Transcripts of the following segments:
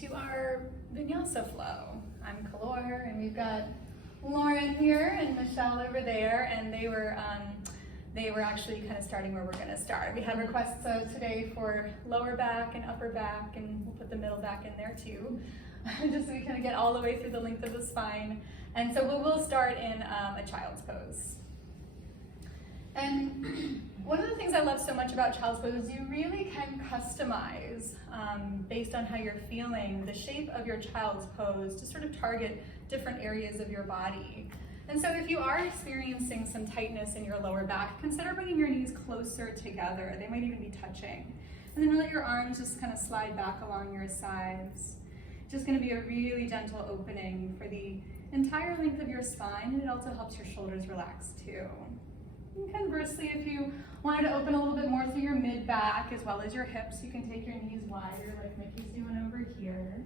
to our Vinyasa flow. I'm Kalor, and we've got Lauren here and Michelle over there, and they were actually kind of starting where we're going to start. We had requests today for lower back and upper back, and we'll put the middle back in there too, just so we kind of get all the way through the length of the spine. And so we'll start in a child's pose. And one of the things I love so much about child's pose is you really can customize, based on how you're feeling, the shape of your child's pose to sort of target different areas of your body. And so if you are experiencing some tightness in your lower back, consider bringing your knees closer together. They might even be touching. And then let your arms just kind of slide back along your sides. Just going to be a really gentle opening for the entire length of your spine, and it also helps your shoulders relax too. And conversely, if you wanted to open a little bit more through your mid-back as well as your hips, you can take your knees wider like Mickey's doing over here.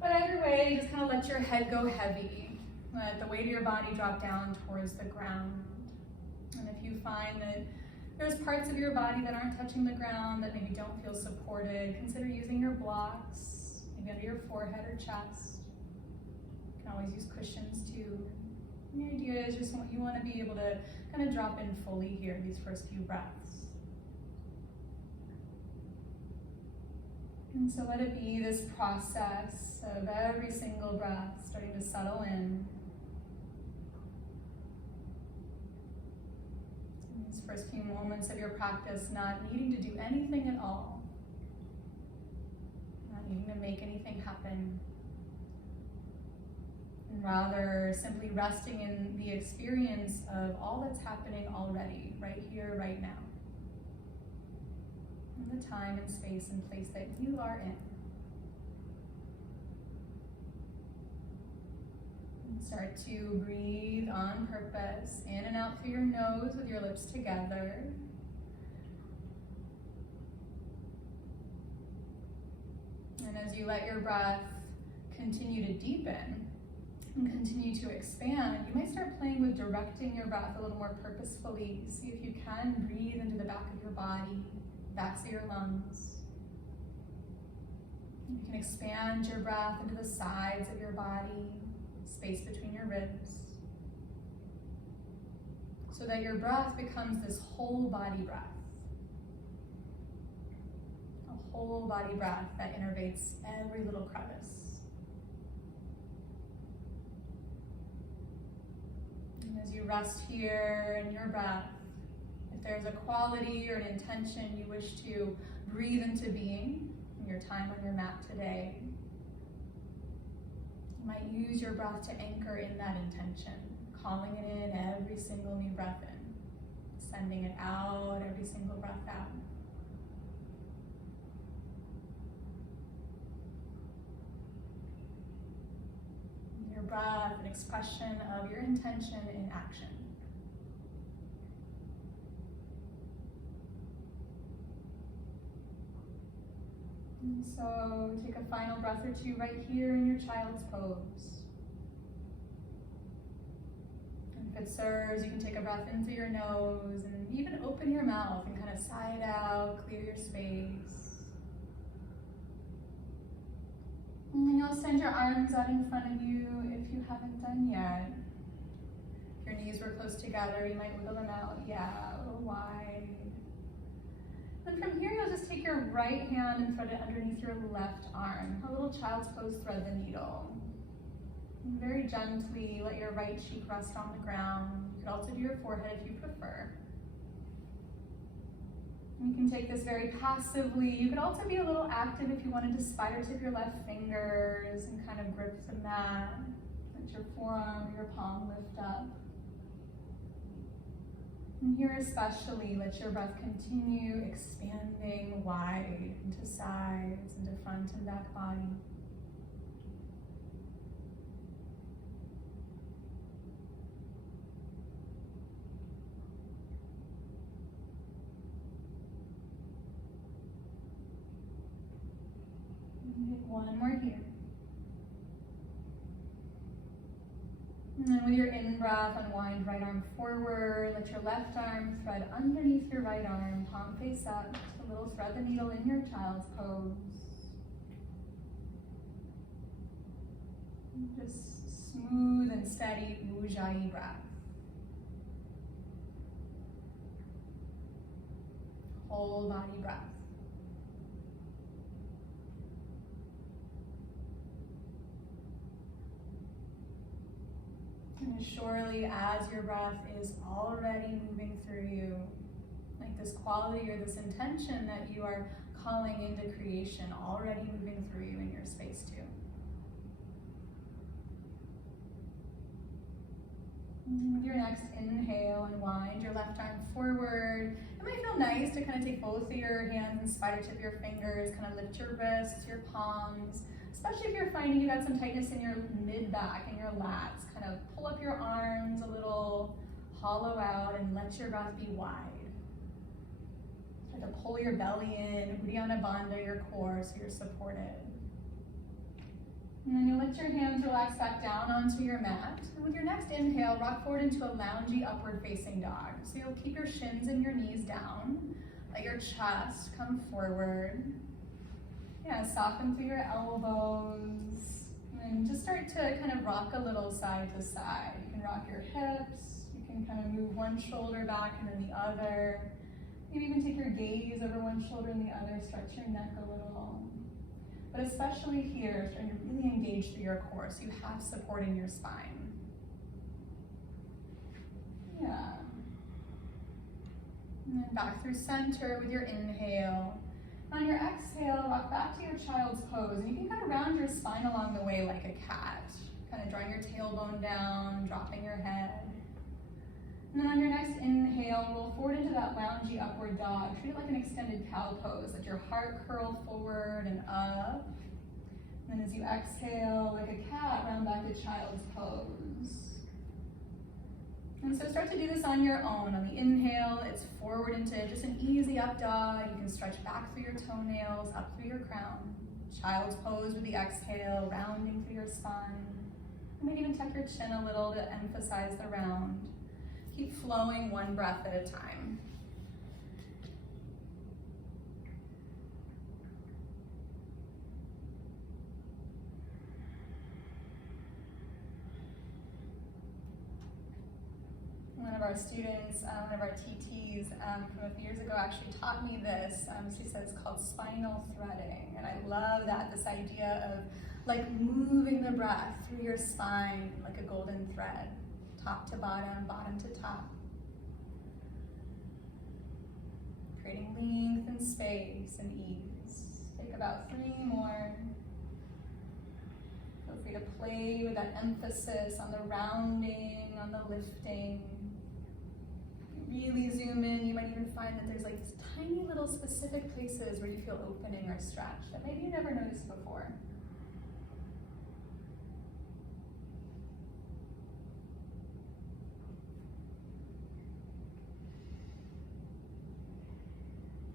But either way, just kind of let your head go heavy. Let the weight of your body drop down towards the ground. And if you find that there's parts of your body that aren't touching the ground, that maybe don't feel supported, consider using your blocks, maybe under your forehead or chest. You can always use cushions too. And the idea is just you want to be able to kind of drop in fully here these first few breaths. And so let it be this process of every single breath starting to settle in. In these first few moments of your practice, not needing to do anything at all, not needing to make anything happen, and rather simply resting in the experience of all that's happening already, right here, right now. In the time and space and place that you are in. And start to breathe on purpose, in and out through your nose with your lips together. And as you let your breath continue to deepen, and continue to expand, you might start playing with directing your breath a little more purposefully. See if you can breathe into the back of your body, backs of your lungs. You can expand your breath into the sides of your body, space between your ribs, so that your breath becomes this whole body breath. A whole body breath that innervates every little crevice. As you rest here in your breath, if there's a quality or an intention you wish to breathe into being in your time on your mat today, you might use your breath to anchor in that intention, calling it in every single new breath in, sending it out every single breath out. Your breath, an expression of your intention in action. And so take a final breath or two right here in your child's pose. And if it serves, you can take a breath in through your nose and even open your mouth and kind of sigh it out, clear your space. And you'll send your arms out in front of you if you haven't done yet. If your knees were close together, you might wiggle them out, a little wide. Then from here, you'll just take your right hand and thread it underneath your left arm. A little child's pose, thread the needle. And very gently, let your right cheek rest on the ground. You could also do your forehead if you prefer. You can take this very passively. You could also be a little active if you wanted to spider tip your left fingers and kind of grip the mat. Let your forearm or your palm lift up. And here especially, let your breath continue expanding wide into sides, into front and back body. One more here. And then with your in-breath, unwind right arm forward. Let your left arm thread underneath your right arm, palm face up. Just a little thread the needle in your child's pose. Just smooth and steady ujjayi breath. Whole body breath. And surely as your breath is already moving through you, like this quality or this intention that you are calling into creation already moving through you in your space too. With your next inhale, unwind your left arm forward. It might feel nice to kind of take both of your hands and spider tip your fingers, kind of lift your wrists, your palms, especially if you're finding you got some tightness in your mid-back and your lats. Kind of pull up your arms a little, hollow out, and let your breath be wide. Try to pull your belly in, Uddiyana Bandha your core so you're supported. And then you'll let your hands relax back down onto your mat. And with your next inhale, rock forward into a loungy upward facing dog. So you'll keep your shins and your knees down. Let your chest come forward. Yeah, soften through your elbows. And just start to kind of rock a little side to side. You can rock your hips. You can kind of move one shoulder back and then the other. Maybe even take your gaze over one shoulder and the other. Stretch your neck a little. But especially here, trying to really engage through your core so you have support in your spine. Yeah. And then back through center with your inhale. On your exhale, rock back to your child's pose. And you can kind of round your spine along the way like a cat. Kind of drawing your tailbone down, dropping your head. And then on your next inhale, roll forward into that loungy upward dog. Treat it like an extended cow pose. Let your heart curl forward and up. And then as you exhale, like a cat, round back to child's pose. And so start to do this on your own. On the inhale, it's forward into just an easy up dog. You can stretch back through your toenails, up through your crown. Child's pose with the exhale, rounding through your spine. And maybe even tuck your chin a little to emphasize the round. Keep flowing one breath at a time. One of our students, one of our TTs from a few years ago actually taught me this. She says it's called spinal threading. And I love that, this idea of like moving the breath through your spine like a golden thread. Top to bottom, bottom to top. Creating length and space and ease. Take about 3 more. Feel free to play with that emphasis on the rounding, on the lifting. Really zoom in, you might even find that there's like these tiny little specific places where you feel opening or stretched that maybe you never noticed before.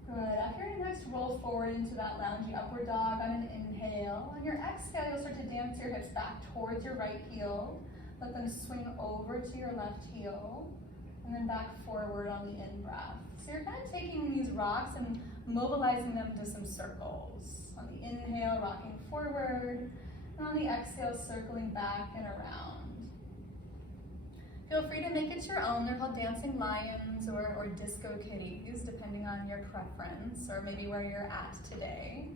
Good. After your next roll forward into that loungy upward dog on an inhale. On your exhale, you'll start to dance your hips back towards your right heel. Let them swing over to your left heel. And then back forward on the in-breath. So you're kind of taking these rocks and mobilizing them into some circles. On the inhale, rocking forward. And on the exhale, circling back and around. Feel free to make it your own. They're called dancing lions or disco kitties, depending on your preference or maybe where you're at today.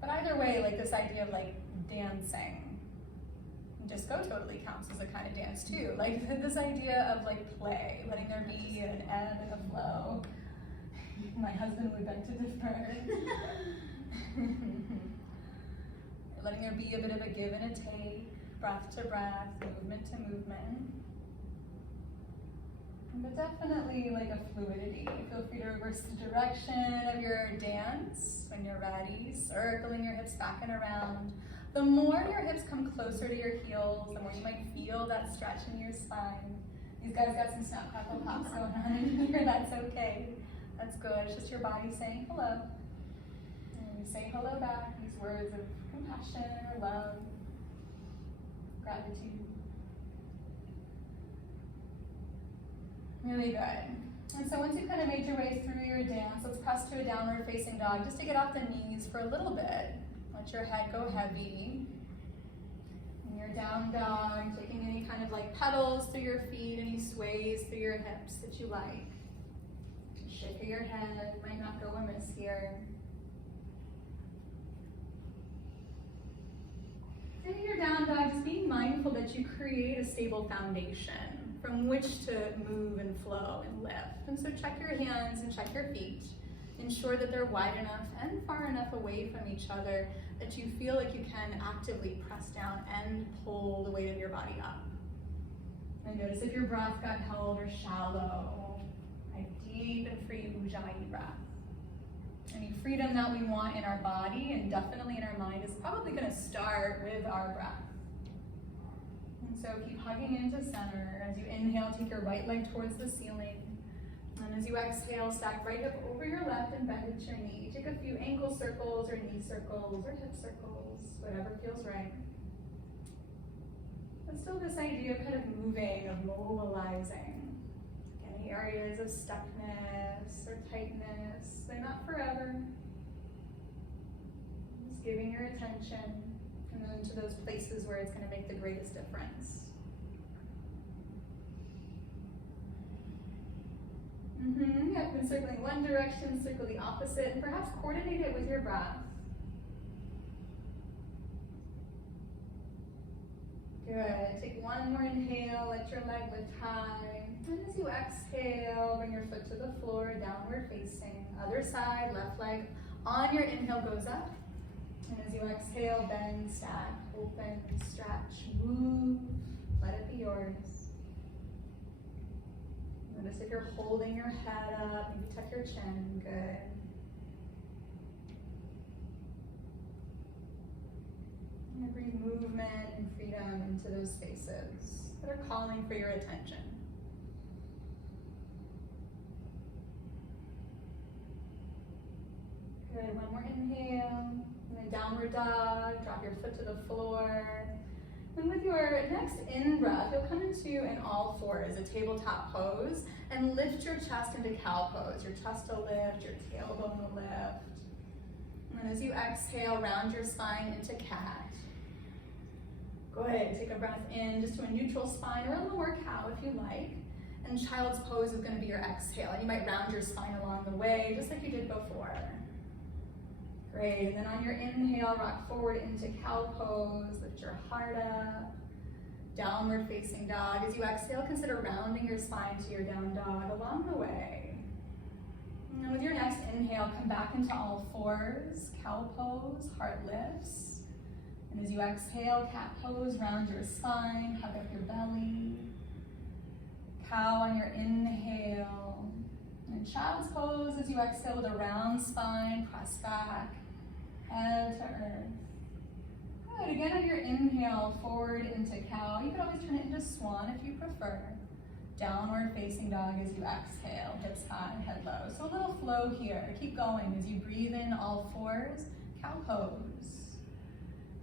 But either way, like this idea of like dancing, disco totally counts as a kind of dance too. Like this idea of like play, letting there be an ebb and a flow. My husband would beg to differ. Letting there be a bit of a give and a take. Breath to breath, movement to movement. But definitely like a fluidity. Feel free to reverse the direction of your dance when you're ready, circling your hips back and around. The more your hips come closer to your heels, the more you might feel that stretch in your spine. These guys got some snap, crackle, pops going on in here, that's okay. That's good, it's just your body saying hello. And you say hello back, these words of compassion or love. Gratitude. Really good. And so once you kind of made your way through your dance, let's press to a downward facing dog just to get off the knees for a little bit. Let your head go heavy. In your down dog, taking any kind of like pedals through your feet, any sways through your hips that you like. Shake of your head, might not go amiss here. And in your down dog, just being mindful that you create a stable foundation from which to move and flow and lift. And so check your hands and check your feet. Ensure that they're wide enough and far enough away from each other that you feel like you can actively press down and pull the weight of your body up. And notice if your breath got held or shallow. A deep and free Ujjayi breath. Any freedom that we want in our body and definitely in our mind is probably going to start with our breath. And so keep hugging into center. As you inhale, take your right leg towards the ceiling. And as you exhale, stack right hip over your left and bend at your knee. Take a few ankle circles or knee circles or hip circles, whatever feels right. But still this idea of kind of moving, of mobilizing. Any areas of stuckness or tightness, they're not forever. Just giving your attention and then to those places where it's going to make the greatest difference. Yep, and circling one direction, circle the opposite, and perhaps coordinate it with your breath. Good. Take one more inhale, let your leg lift high. And as you exhale, bring your foot to the floor, downward facing. Other side, left leg on your inhale goes up. And as you exhale, bend, stack, open, stretch, move. Let it be yours. Notice if you're holding your head up, maybe tuck your chin. Good. And bring movement and freedom into those spaces that are calling for your attention. Good, one more inhale, and then downward dog, drop your foot to the floor. And with your next in-breath, you'll come into an all fours, a tabletop pose, and lift your chest into cow pose. Your chest will lift, your tailbone will lift. And then as you exhale, round your spine into cat. Good, take a breath in just to a neutral spine or a lower cow if you like. And child's pose is going to be your exhale. And you might round your spine along the way, just like you did before. Great, and then on your inhale, rock forward into cow pose, lift your heart up, downward facing dog. As you exhale, consider rounding your spine to your down dog along the way. And then with your next inhale, come back into all fours, cow pose, heart lifts. And as you exhale, cat pose, round your spine, hug up your belly. Cow on your inhale. And child's pose as you exhale with a round spine, press back, head to earth. Good, again on your inhale, forward into cow. You can always turn it into swan if you prefer. Downward facing dog as you exhale, hips high, head low. So a little flow here. Keep going as you breathe in all fours, cow pose.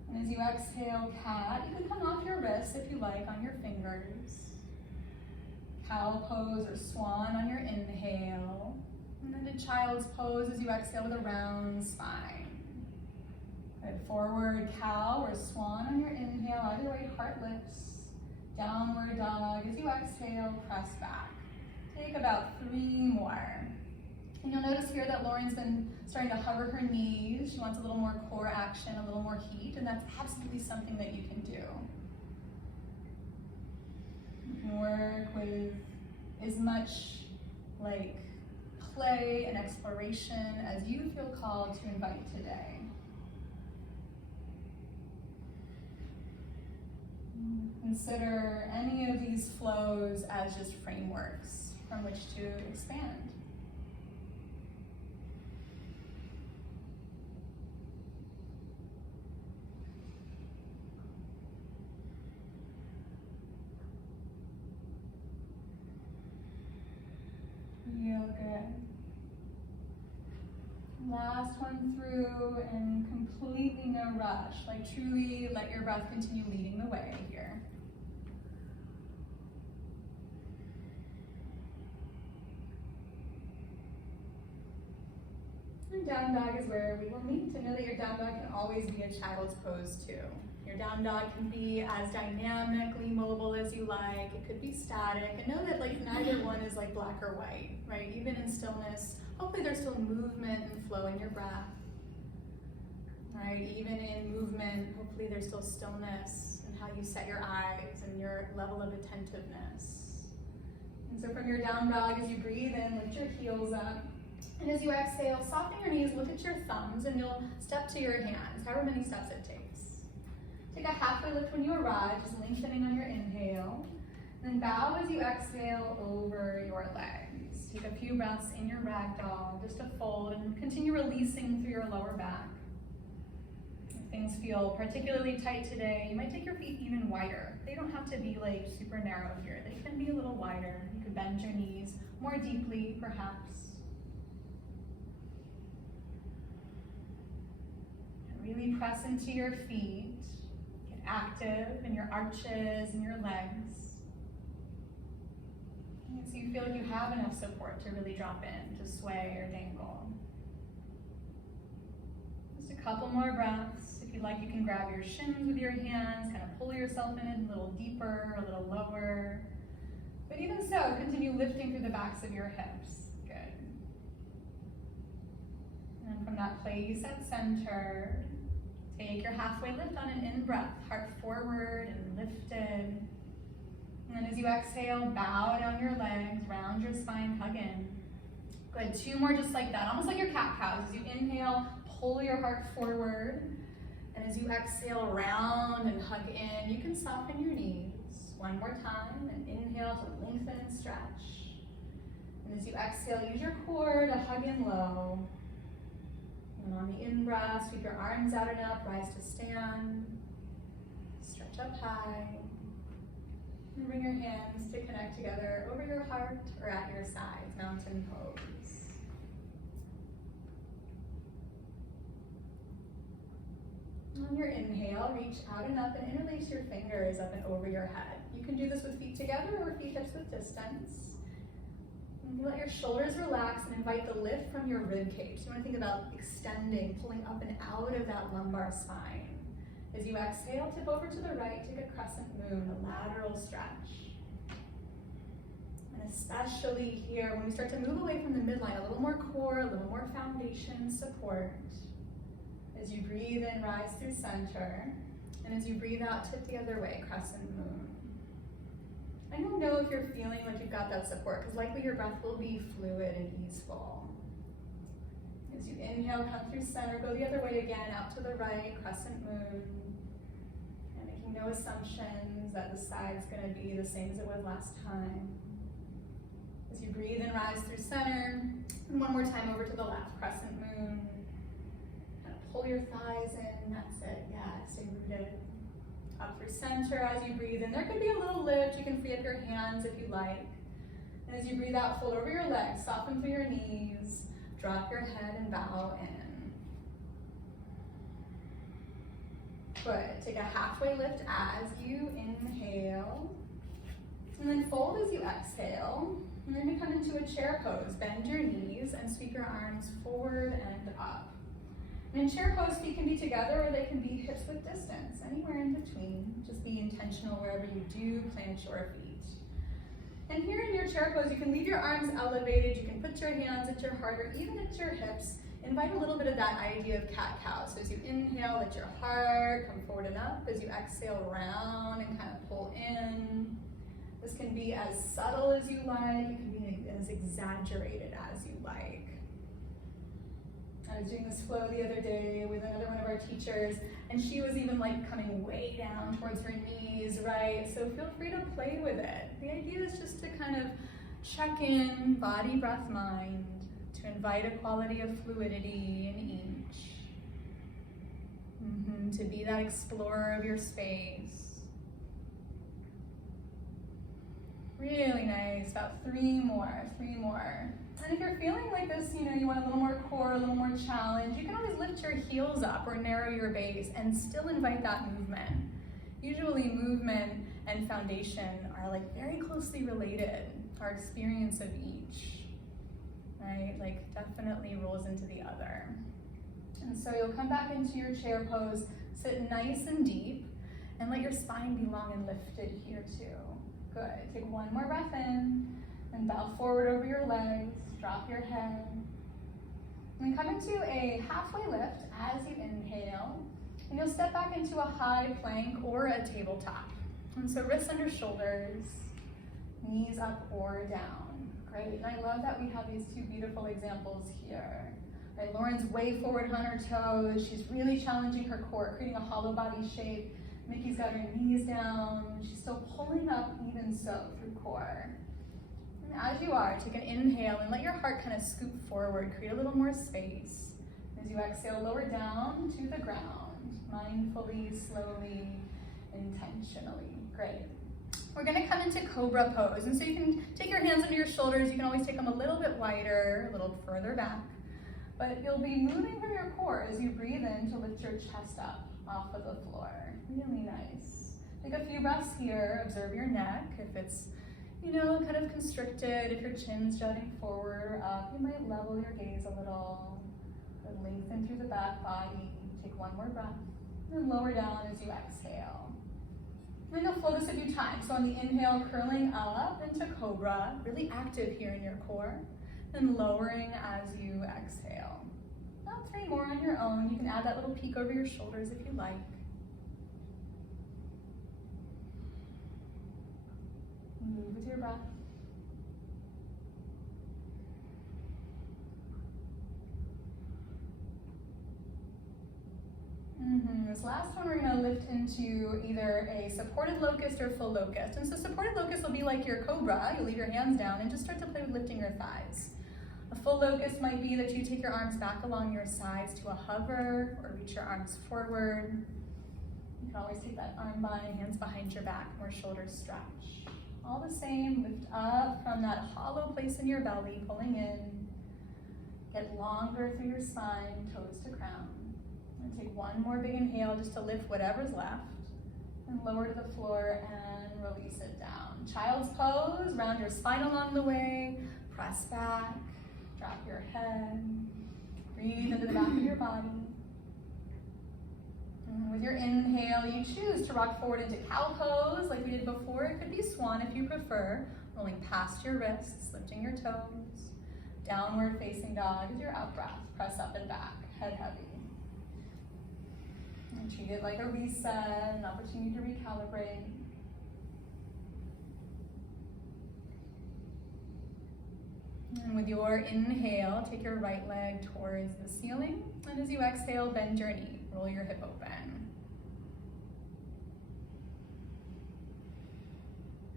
And as you exhale, cat, you can come off your wrists if you like on your fingers. Cow pose or swan on your inhale. And then to child's pose as you exhale with a round spine. Good, forward cow or swan on your inhale, either way, heart lifts. Downward dog, as you exhale, press back. Take about 3 more. And you'll notice here that Lauren's been starting to hover her knees. She wants a little more core action, a little more heat, and that's absolutely something that you can do. You can work with as much like play and exploration as you feel called to invite today. Consider any of these flows as just frameworks from which to expand. Real good. Last one through, and completely no rush. Like truly let your breath continue leading the way here. And down dog is where we will meet. And know that your down dog can always be a child's pose too. Your down dog can be as dynamically mobile as you like. It could be static. And know that like neither one is like black or white, right? Even in stillness, hopefully there's still movement and flow in your breath. Right? Even in movement, hopefully there's still stillness in how you set your eyes and your level of attentiveness. And so from your down dog, as you breathe in, lift your heels up. And as you exhale, soften your knees, look at your thumbs, and you'll step to your hands, however many steps it takes. Take a halfway lift when you arrive, just lengthening on your inhale. Then bow as you exhale over your legs. Take a few breaths in your ragdoll, just to fold, and continue releasing through your lower back. If things feel particularly tight today, you might take your feet even wider. They don't have to be like super narrow here. They can be a little wider. You could bend your knees more deeply, perhaps. Really press into your feet, get active in your arches and your legs. And so you feel like you have enough support to really drop in, to sway or dangle. Just a couple more breaths. If you'd like, you can grab your shins with your hands, kind of pull yourself in a little deeper, a little lower. But even so, continue lifting through the backs of your hips. Good. And from that place at center, take your halfway lift on an in-breath, heart forward and lifted. And then as you exhale, bow down your legs, round your spine, hug in. Good, 2 more just like that, almost like your cat-cows. As you inhale, pull your heart forward. And as you exhale, round and hug in. You can soften your knees. 1 more time, and inhale to lengthen and stretch. And as you exhale, use your core to hug in low. And on the in-breath, sweep your arms out and up, rise to stand. Stretch up high. And bring your hands to connect together over your heart or at your sides, mountain pose. On your inhale, reach out and up and interlace your fingers up and over your head. You can do this with feet together or feet hips width distance. You let your shoulders relax and invite the lift from your rib cage. So you want to think about extending, pulling up and out of that lumbar spine. As you exhale, tip over to the right, take a crescent moon, a lateral stretch. And especially here, when we start to move away from the midline, a little more core, a little more foundation support. As you breathe in, rise through center. And as you breathe out, tip the other way, crescent moon. I don't know if you're feeling like you've got that support, because likely your breath will be fluid and easeful. As you inhale, come through center, go the other way again, out to the right, crescent moon. And making no assumptions that the side's going to be the same as it was last time. As you breathe and rise through center, and 1 more time over to the left, crescent moon. Kind of pull your thighs in, that's it, yeah, stay rooted. Up through center as you breathe in. There could be a little lift. You can free up your hands if you like. And as you breathe out, fold over your legs, soften through your knees, drop your head and bow in. Good. Take a halfway lift as you inhale. And then fold as you exhale. And then you come into a chair pose. Bend your knees and sweep your arms forward and up. And in chair pose, feet can be together or they can be hips width distance, anywhere in between. Just be intentional wherever you do plant your feet. And here in your chair pose, you can leave your arms elevated, you can put your hands at your heart or even at your hips. Invite a little bit of that idea of cat-cow. So as you inhale, let your heart come forward and up. As you exhale, round and kind of pull in. This can be as subtle as you like, it can be as exaggerated as you like. I was doing this flow the other day with another one of our teachers, and she was even like coming way down towards her knees, right? So feel free to play with it. The idea is just to kind of check in, body, breath, mind, to invite a quality of fluidity in each. To be that explorer of your space. Really nice, about 3 more. And if you're feeling like this, you want a little more core, a little more challenge, you can always lift your heels up or narrow your base and still invite that movement. Usually movement and foundation are like very closely related, our experience of each, right? Like definitely rolls into the other. And so you'll come back into your chair pose, sit nice and deep. And let your spine be long and lifted here too. Good. Take one more breath in, and bow forward over your legs, drop your head. And then come into a halfway lift as you inhale, and you'll step back into a high plank or a tabletop. And so wrists under shoulders, knees up or down. Great, and I love that we have these two beautiful examples here. Right, Lauren's way forward on her toes. She's really challenging her core, creating a hollow body shape. Mickey's got her knees down. She's still pulling up even so through core. And as you are, take an inhale and let your heart kind of scoop forward, create a little more space. As you exhale, lower down to the ground, mindfully, slowly, intentionally. Great. We're gonna come into Cobra pose. And so you can take your hands under your shoulders. You can always take them a little bit wider, a little further back. But you'll be moving from your core as you breathe in to lift your chest up off of the floor. Really nice. Take a few breaths here. Observe your neck. If it's, kind of constricted, if your chin's jutting forward or up, you might level your gaze a little. But lengthen through the back body. Take one more breath. And then lower down as you exhale. And then you'll float this a few times. So on the inhale, curling up into Cobra, really active here in your core. And lowering as you exhale. About 3 more on your own. You can add that little peek over your shoulders if you like. Move with your breath. This last one, we're going to lift into either a supported locust or full locust. And so supported locust will be like your Cobra. You'll leave your hands down and just start to play with lifting your thighs. A full locust might be that you take your arms back along your sides to a hover or reach your arms forward. You can always take that arm bind, hands behind your back, more shoulders stretch. All the same, lift up from that hollow place in your belly, pulling in. Get longer through your spine, toes to crown. And take one more big inhale just to lift whatever's left. And lower to the floor and release it down. Child's pose, round your spine along the way, press back, drop your head, breathe into the back of your body. And with your inhale, you choose to rock forward into cow pose like we did before. It could be swan if you prefer, rolling past your wrists, lifting your toes. Downward facing dog is your out breath. Press up and back, head heavy. And treat it like a reset, an opportunity to recalibrate. And with your inhale, take your right leg towards the ceiling. And as you exhale, bend your knee, roll your hip open.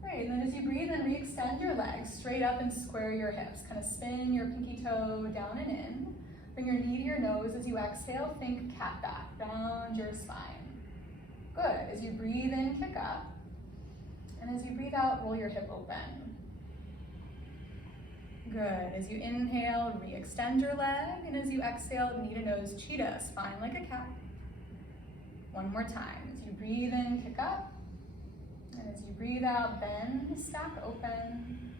Great, and then as you breathe in, re-extend your legs straight up and square your hips. Kind of spin your pinky toe down and in. Bring your knee to your nose. As you exhale, think cat back, round your spine. Good, as you breathe in, kick up. And as you breathe out, roll your hip open. Good, as you inhale, re-extend your leg. And as you exhale, knee to nose, cheetah, spine like a cat. One more time, as you breathe in, kick up. And as you breathe out, bend, stack open.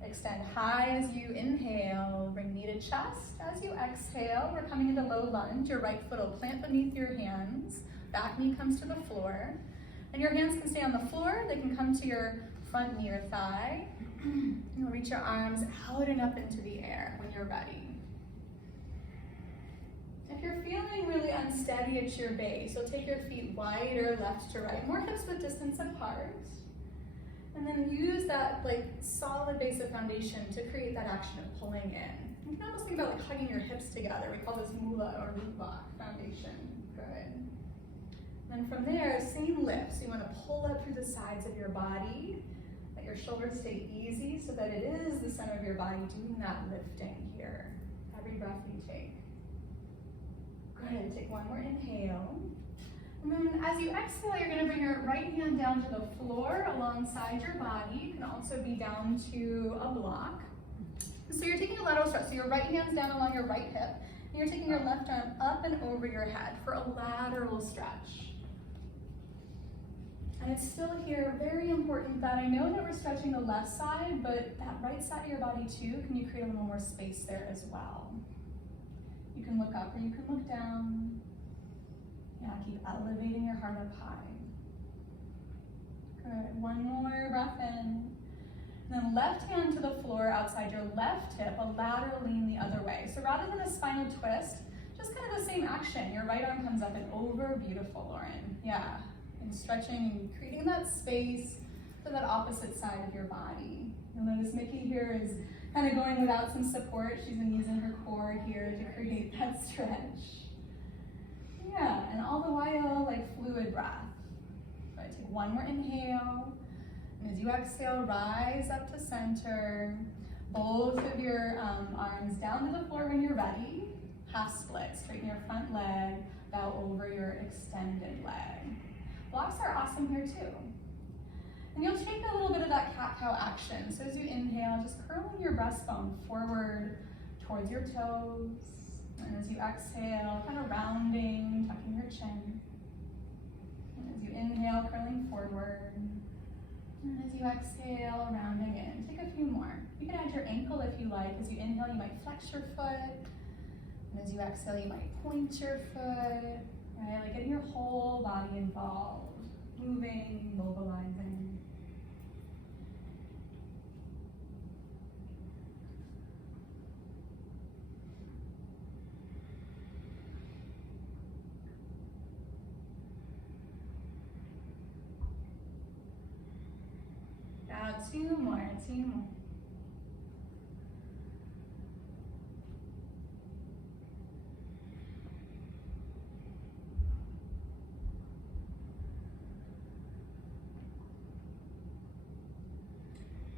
Extend high as you inhale, bring knee to chest. As you exhale, we're coming into low lunge. Your right foot will plant beneath your hands. Back knee comes to the floor. And your hands can stay on the floor. They can come to your front knee or thigh. You'll reach your arms out and up into the air when you're ready. If you're feeling really unsteady at your base, you'll take your feet wider left to right, more hips width distance apart. And then use that solid base of foundation to create that action of pulling in. You can almost think about hugging your hips together. We call this mula or root lock foundation. Good. And from there, same lifts. You want to pull up through the sides of your body. Let your shoulders stay easy so that it is the center of your body doing that lifting here. Every breath you take. Good. Take one more inhale. And then as you exhale, you're going to bring your right hand down to the floor alongside your body. You can also be down to a block. So you're taking a lateral stretch. So your right hand's down along your right hip. And you're taking your left arm up and over your head for a lateral stretch. And it's still here very important that I know that we're stretching the left side, but that right side of your body too, can you create a little more space there as well? You can look up or you can look down. Yeah, keep elevating your heart up high. Good, one more breath in. And then left hand to the floor outside your left hip, a lateral lean the other way. So rather than a spinal twist, just kind of the same action. Your right arm comes up and over. Beautiful, Lauren. Yeah. And stretching and creating that space for that opposite side of your body. You'll notice Mickey here is kind of going without some support. She's been using her core here to create that stretch. Yeah, and all the while, like fluid breath. Right, take one more inhale. And as you exhale, rise up to center. Both of your arms down to the floor when you're ready. Half split, straighten your front leg, bow over your extended leg. Blocks are awesome here too. And you'll take a little bit of that cat-cow action. So as you inhale, just curling your breastbone forward towards your toes. And as you exhale, kind of rounding, tucking your chin. And as you inhale, curling forward. And as you exhale, rounding in. Take a few more. You can add your ankle if you like. As you inhale, you might flex your foot. And as you exhale, you might point your foot. Right? Like getting your whole body involved. Moving, mobilizing. Two more, two more.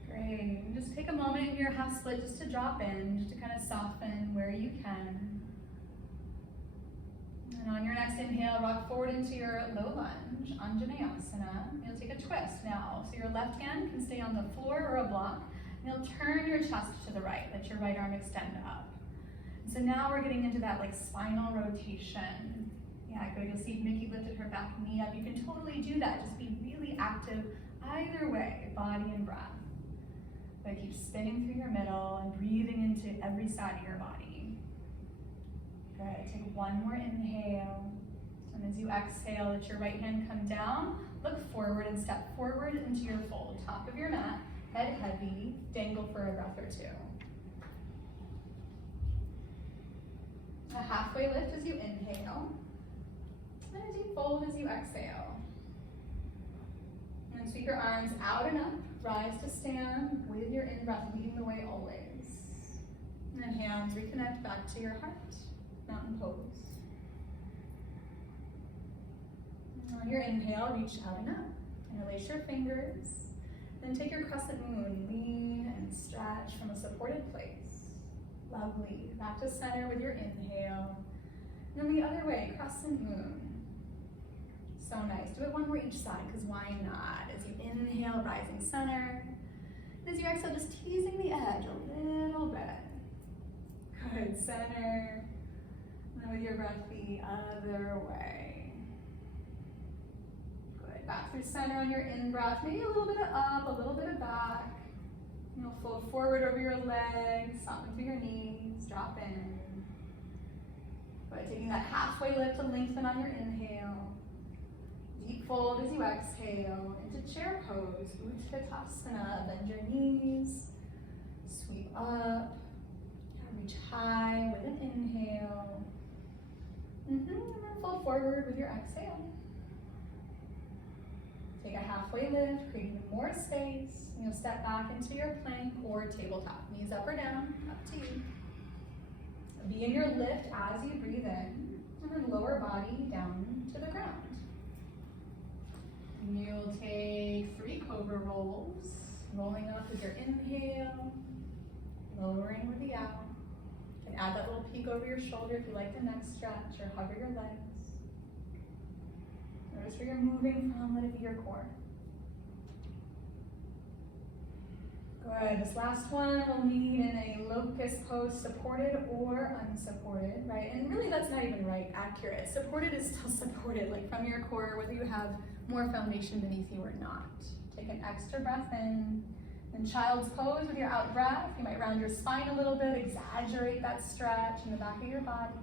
Great. And just take a moment in your half split just to drop in, just to kind of soften where you can. And on your next inhale, rock forward into your low lunge, Anjaneyasana. You'll take a twist now. So your left hand can stay on the floor or a block. And you'll turn your chest to the right. Let your right arm extend up. So now we're getting into that like spinal rotation. Yeah, good. You'll see Mickey lifted her back knee up. You can totally do that. Just be really active either way, body and breath. But keep spinning through your middle and breathing into every side of your body. Good, take one more inhale. And as you exhale, let your right hand come down, look forward and step forward into your fold. Top of your mat, head heavy, dangle for a breath or two. A halfway lift as you inhale, and a deep fold as you exhale. And then sweep your arms out and up, rise to stand with your in-breath leading the way always. And then hands reconnect back to your heart. Mountain pose. And on your inhale, reach out and up. Interlace your fingers. Then take your crescent moon, lean and stretch from a supported place. Lovely. Back to center with your inhale. And then the other way, crescent moon. So nice. Do it one more each side, because why not? As you inhale, rising center. And as you exhale, just teasing the edge a little bit. Good, center. And with your breath the other way. Good, back through center on your in-breath. Maybe a little bit of up, a little bit of back. You'll fold forward over your legs, soften through your knees, drop in. Good, taking that halfway lift to lengthen on your inhale. Deep fold as you exhale into chair pose, Utkatasana. Bend your knees, sweep up, reach high with an inhale. And then fold forward with your exhale. Take a halfway lift, creating more space. And you'll step back into your plank or tabletop. Knees up or down, up to you. Be in your lift as you breathe in, and then lower body down to the ground. And you'll take 3 cobra rolls, rolling up with your inhale, lowering with the out. You can add that little peek over your shoulder if you like the neck stretch, or hover your legs. Notice where you're moving from, let it be your core. Good, this last one will meet in a locust pose, supported or unsupported, right? And really that's not even right, accurate. Supported is still supported, like from your core, whether you have more foundation beneath you or not. Take an extra breath in. Then child's pose with your out breath. You might round your spine a little bit, exaggerate that stretch in the back of your body.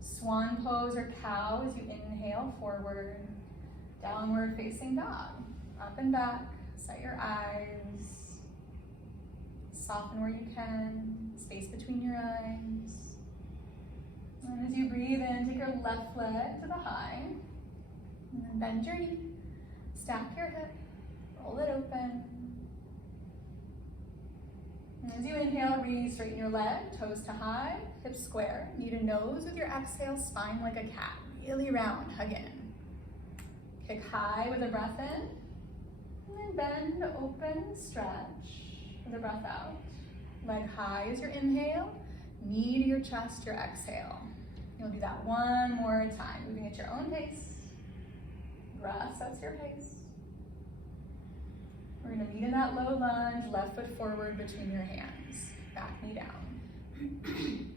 Swan pose or cow as you inhale forward. Downward facing dog. Up and back, set your eyes. Soften where you can, space between your eyes. And as you breathe in, take your left leg to the high. And then bend your knee, stack your hip, roll it open. And as you inhale, re-straighten your leg, toes to high, hips square, knee to nose with your exhale, spine like a cat, really round, hug in. Kick high with a breath in, and then bend, open, stretch with a breath out. Leg high as your inhale, knee to your chest, your exhale. You'll do that one more time, moving at your own pace. Breath sets your pace. We're gonna meet in that low lunge, left foot forward between your hands, back knee down.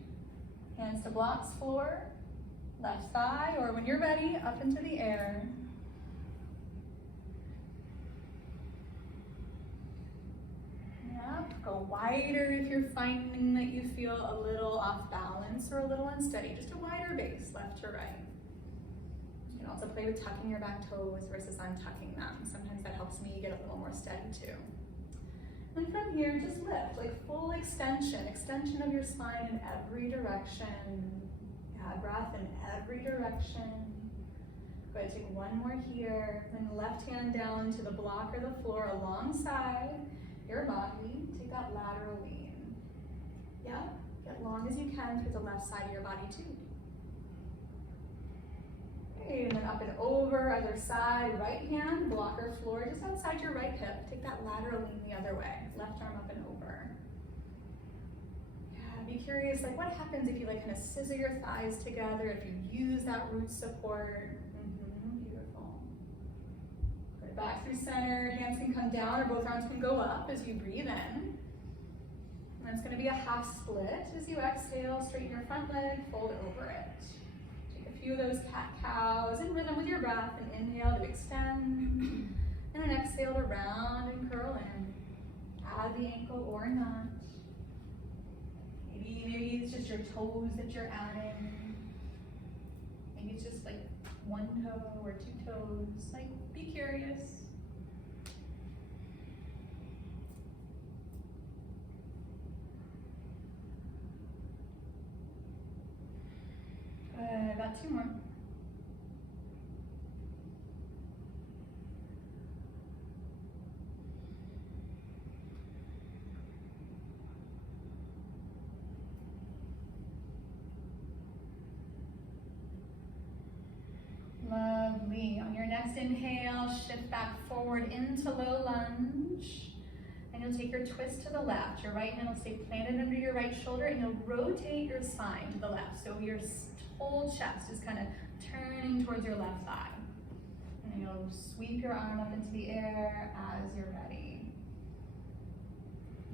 Hands to blocks, floor, left thigh, or when you're ready, up into the air. Yep, go wider if you're finding that you feel a little off balance or a little unsteady, just a wider base, left to right. You can also play with tucking your back toes versus untucking them. Sometimes that helps me get a little more steady too. And from here, just lift, like full extension of your spine in every direction. Yeah, breath in every direction. Go ahead, take one more here. Then left hand down to the block or the floor alongside your body. Take that lateral lean. Yeah, get long as you can through the left side of your body too. And then up and over, other side, right hand, blocker floor, just outside your right hip. Take that lateral lean the other way. Left arm up and over. Yeah, be curious, like what happens if you like kind of scissor your thighs together, if you use that root support. Beautiful. Put it back through center, hands can come down or both arms can go up as you breathe in. And it's gonna be a half split. As you exhale, straighten your front leg, fold over it. Few of those cat-cows in rhythm with your breath. And inhale to extend, and then exhale to round and curl in. Add the ankle or not. Maybe it's just your toes that you're adding. Maybe it's just like one toe or two toes. Like, be curious. About two more. Lovely. On your next inhale, shift back forward into low lunge. And you'll take your twist to the left. Your right hand will stay planted under your right shoulder, and you'll rotate your spine to the left. So your whole chest is kind of turning towards your left thigh. And you'll sweep your arm up into the air as you're ready.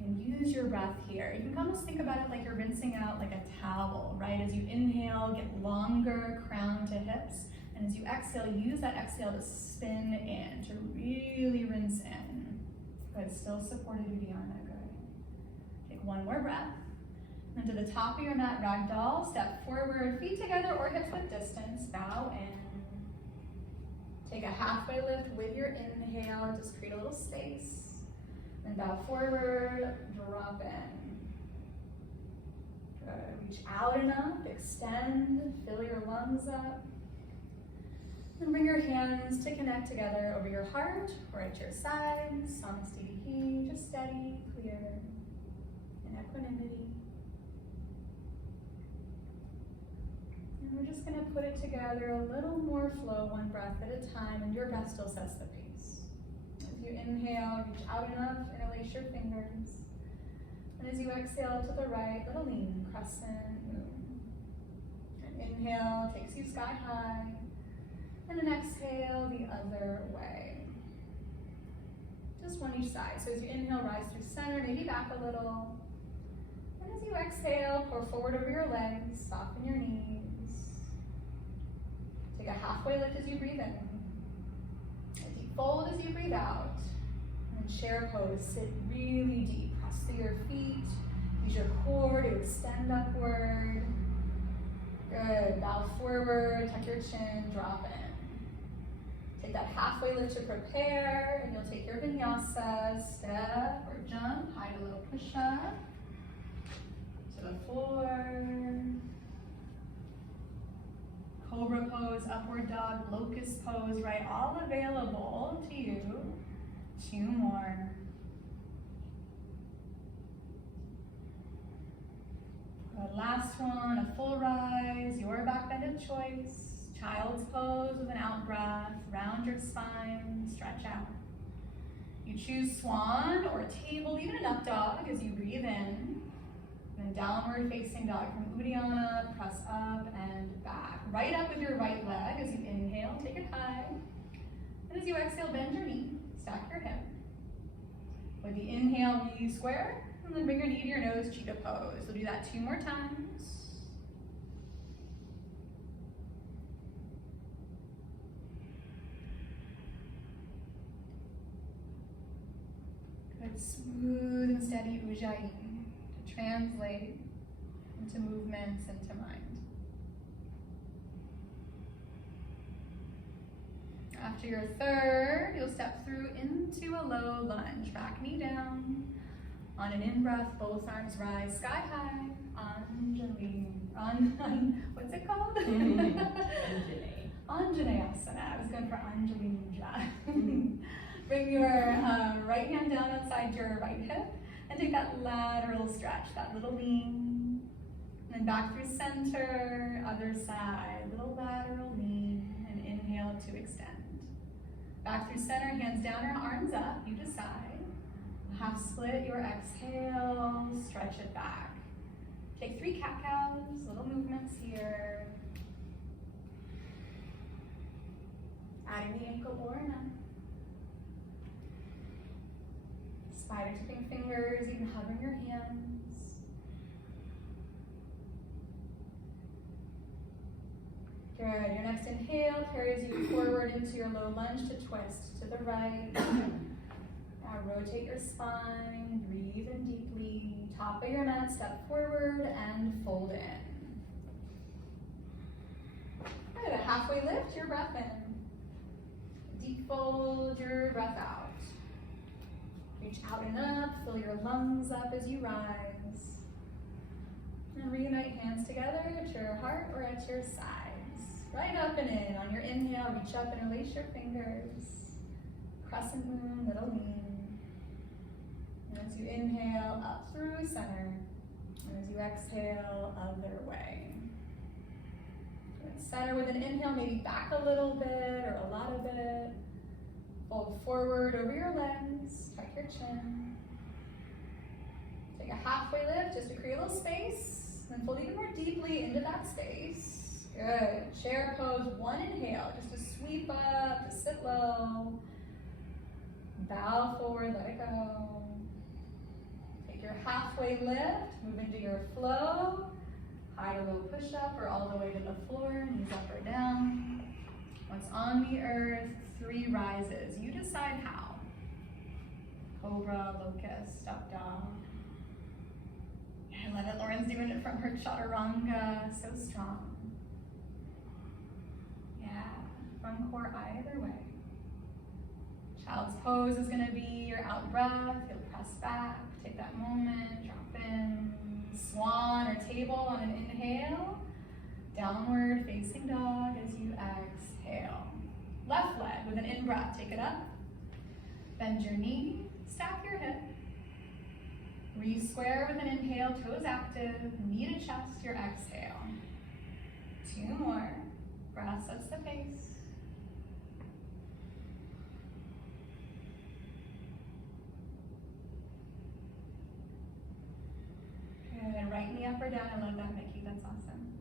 And use your breath here. You can almost think about it like you're rinsing out like a towel, right? As you inhale, get longer crown to hips. And as you exhale, use that exhale to spin in, to really rinse in. Good, still supported Vinyasa, good. Take one more breath. And to the top of your mat, ragdoll, step forward, feet together or hips width distance, bow in. Take a halfway lift with your inhale, just create a little space. Then bow forward, drop in. Good, reach out enough, extend, fill your lungs up. And bring your hands to connect together over your heart or at your sides, samastitihi, just steady, clear, and equanimity. And we're just gonna put it together a little more flow, one breath at a time, and your breath still sets the pace. As you inhale, reach out enough, interlace your fingers. And as you exhale to the right, little lean, crescent, moon. And inhale takes you sky high. And then exhale the other way. Just one each side. So as you inhale, rise through center, maybe back a little. And as you exhale, pour forward over your legs, soften your knees. Take a halfway lift as you breathe in. A deep fold as you breathe out. And then chair pose, sit really deep. Press through your feet. Use your core to extend upward. Good, bow forward, tuck your chin, drop in. Take that halfway lift to prepare, and you'll take your vinyasa, step or jump, high to low push-up, to the floor. Cobra pose, upward dog, locust pose, right? All available to you. 2 more. Good. Last one, a full rise, your back bend of choice. Child's pose with an out breath, round your spine, stretch out. You choose swan or table, even an up dog as you breathe in. And then downward facing dog from Uddiyana, press up and back. Right up with your right leg as you inhale, take it high. And as you exhale, bend your knee, stack your hip. With the inhale, you square, and then bring your knee to your nose, cheetah pose. We'll do that 2 more times. Good, smooth and steady ujjayi to translate into movements, into mind. After your third, you'll step through into a low lunge. Back knee down. On an in-breath, both arms rise sky high. Anjali. What's it called? Anjaneyasana. I was going for Anjali Muja. Bring your right hand down outside your right hip and take that lateral stretch, that little lean. And then back through center, other side, little lateral lean, and inhale to extend. Back through center, hands down or arms up, you decide. Half split your exhale, stretch it back. Take 3 cat-cows, little movements here. Adding the ankle orna. Spider tipping fingers, even hovering your hands. Good, your next inhale carries you forward into your low lunge to twist to the right. Now rotate your spine, breathe in deeply. Top of your mat, step forward and fold in. Good, a halfway lift, your breath in. Deep fold your breath out. Reach out and up, fill your lungs up as you rise. And reunite hands together at your heart or at your sides. Right up and in. On your inhale, reach up and release your fingers. Crescent moon, little lean. And as you inhale, up through center. And as you exhale, other way. Center with an inhale, maybe back a little bit or a lot of it. Fold forward over your legs, tuck your chin. Take a halfway lift just to create a little space. Then fold even more deeply into that space. Good. Chair pose, 1 inhale, just to sweep up, to sit low. Bow forward, let it go. Take your halfway lift, move into your flow. High to low push-up or all the way to the floor, knees up or down. Once on the earth, 3 rises. You decide how. Cobra, locust, up dog. I love it. Lauren's doing it from her chaturanga. So strong. Yeah. From core either way. Child's pose is going to be your out breath. You'll press back. Take that moment. Drop in. Swan or table on an inhale. Downward facing dog as you exhale. Left leg with an in-breath, take it up. Bend your knee, stack your hip. Re-square with an inhale, toes active, knee to chest, your exhale. 2 more. Breath sets the pace. Good, right knee up or down, I love that, Mickey, that's awesome.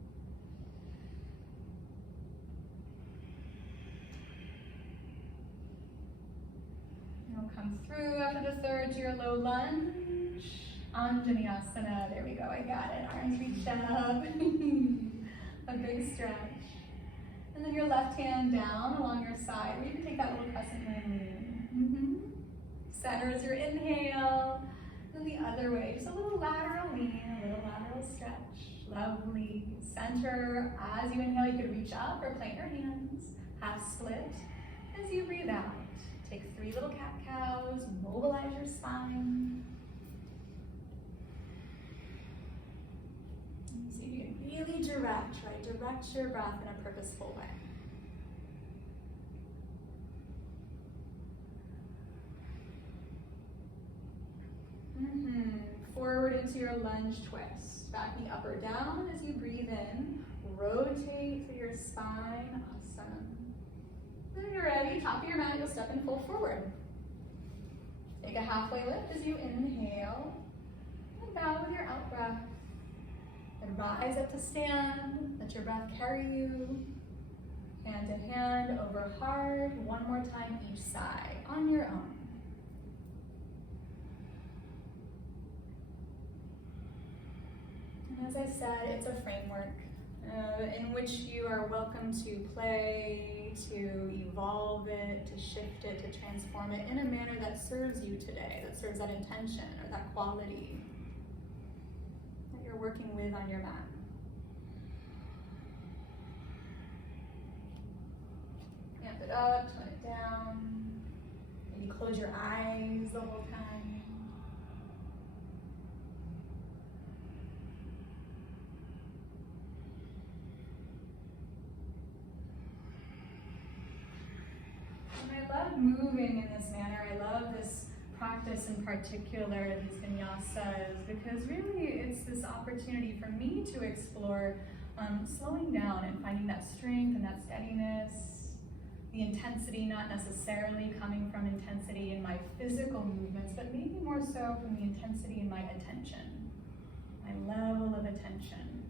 You'll come through after the third to your low lunge. Anjaneyasana, there we go, I got it. Arms reach up. A big stretch. And then your left hand down along your side, or you can take that little crescent moon. Center is your inhale. Then the other way, just a little lateral lean, a little lateral stretch. Lovely. Center, as you inhale, you could reach up or plant your hands. Half split. As you breathe out, take 3 little cat-cows, mobilize your spine. So you can really direct your breath in a purposeful way. Forward into your lunge twist. Back knee up or down as you breathe in. Rotate through your spine. Awesome. When you're ready, top of your mat, you'll step and fold forward. Take a halfway lift as you inhale. And bow with your out breath. And rise up to stand. Let your breath carry you. Hand to hand over heart. One more time each side on your own. And as I said, it's a framework in which you are welcome to play, to evolve it, to shift it, to transform it in a manner that serves you today, that serves that intention or that quality that you're working with on your mat. Amp it up, tone it down. Maybe close your eyes the whole time. I love moving in this manner. I love this practice in particular, these vinyasas, because really it's this opportunity for me to explore slowing down and finding that strength and that steadiness, the intensity not necessarily coming from intensity in my physical movements, but maybe more so from the intensity in my attention, my level of attention.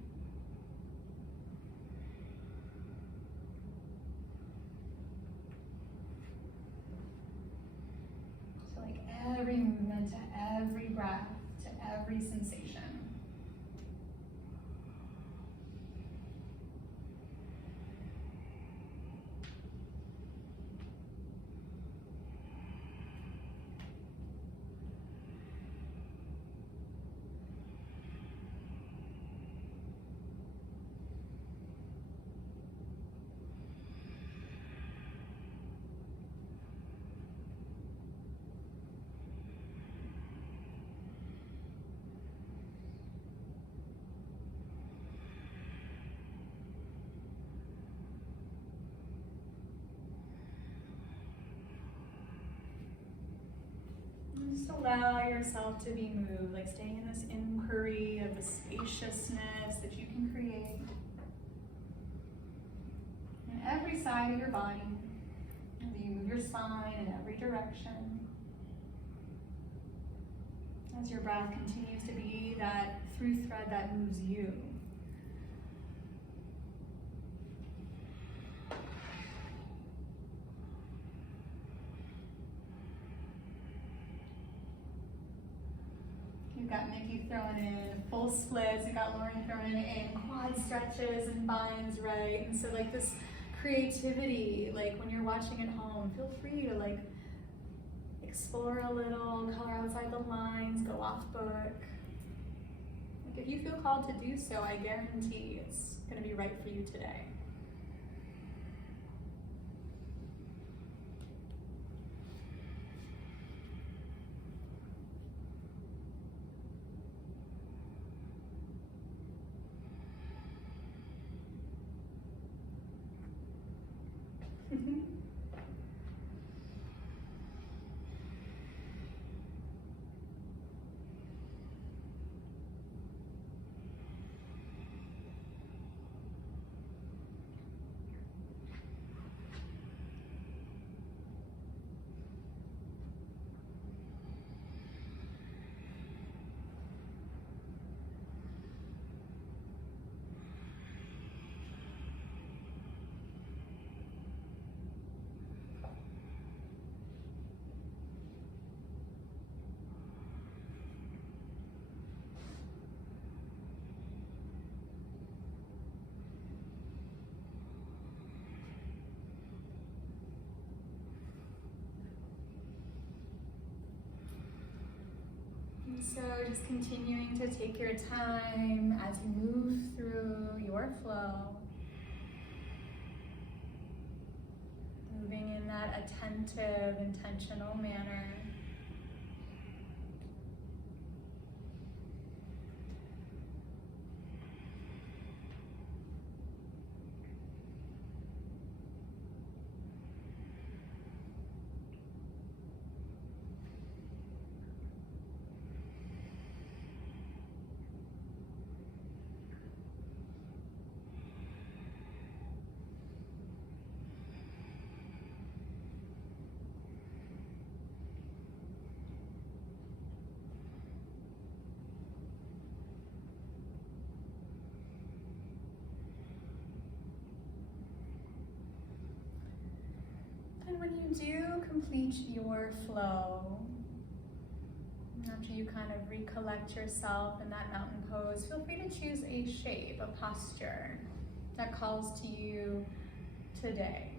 Every movement, to every breath, to every sensation. Just allow yourself to be moved, like staying in this inquiry of the spaciousness that you can create in every side of your body. As you move your spine in every direction. As your breath continues to be that through thread that moves you. You've got Nikki throwing in full splits, you've got Lauren throwing in quad stretches and binds, right? And so like this creativity, like when you're watching at home, feel free to like explore a little, color outside the lines, go off book. Like if you feel called to do so, I guarantee it's gonna be right for you today. So just continuing to take your time as you move through your flow. Moving in that attentive, intentional manner. And when you do complete your flow, after you kind of recollect yourself in that mountain pose, feel free to choose a shape, a posture that calls to you today.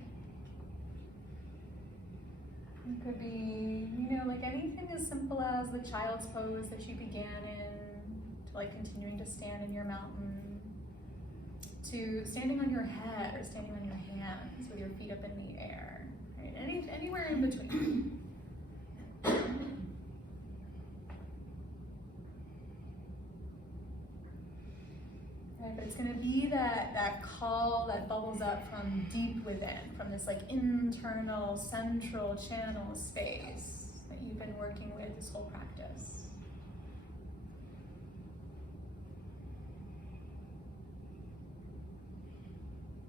It could be, like anything as simple as the child's pose that you began in, to like continuing to stand in your mountain, to standing on your head or standing on your hands with your feet up in the air, right? Anywhere in between. Right, but it's going to be that call that bubbles up from deep within, from this like internal, central channel space that you've been working with this whole practice.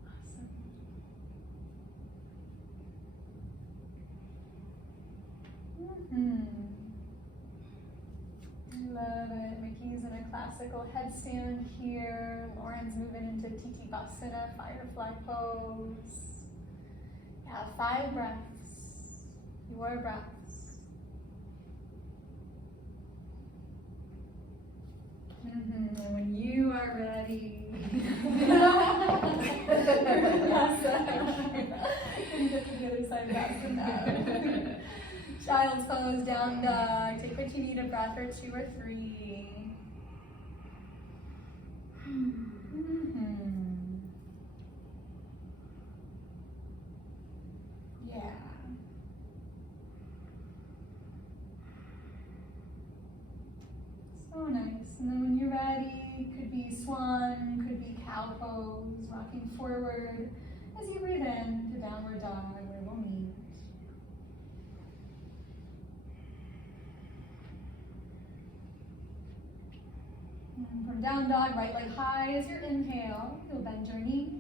Awesome. Love it. Mickey's in a classical headstand here. Lauren's moving into Titivasana, firefly pose. Yeah, 5 breaths. Your breaths. And when you are ready, couldn't get to the other side fast enough. Child's pose, down dog. Take what you need, a breath or 2 or 3. Yeah. So nice. And then when you're ready, could be swan, could be cow pose, rocking forward as you breathe in to downward dog, where we'll meet. From down dog, right leg high as your inhale. You'll bend your knee,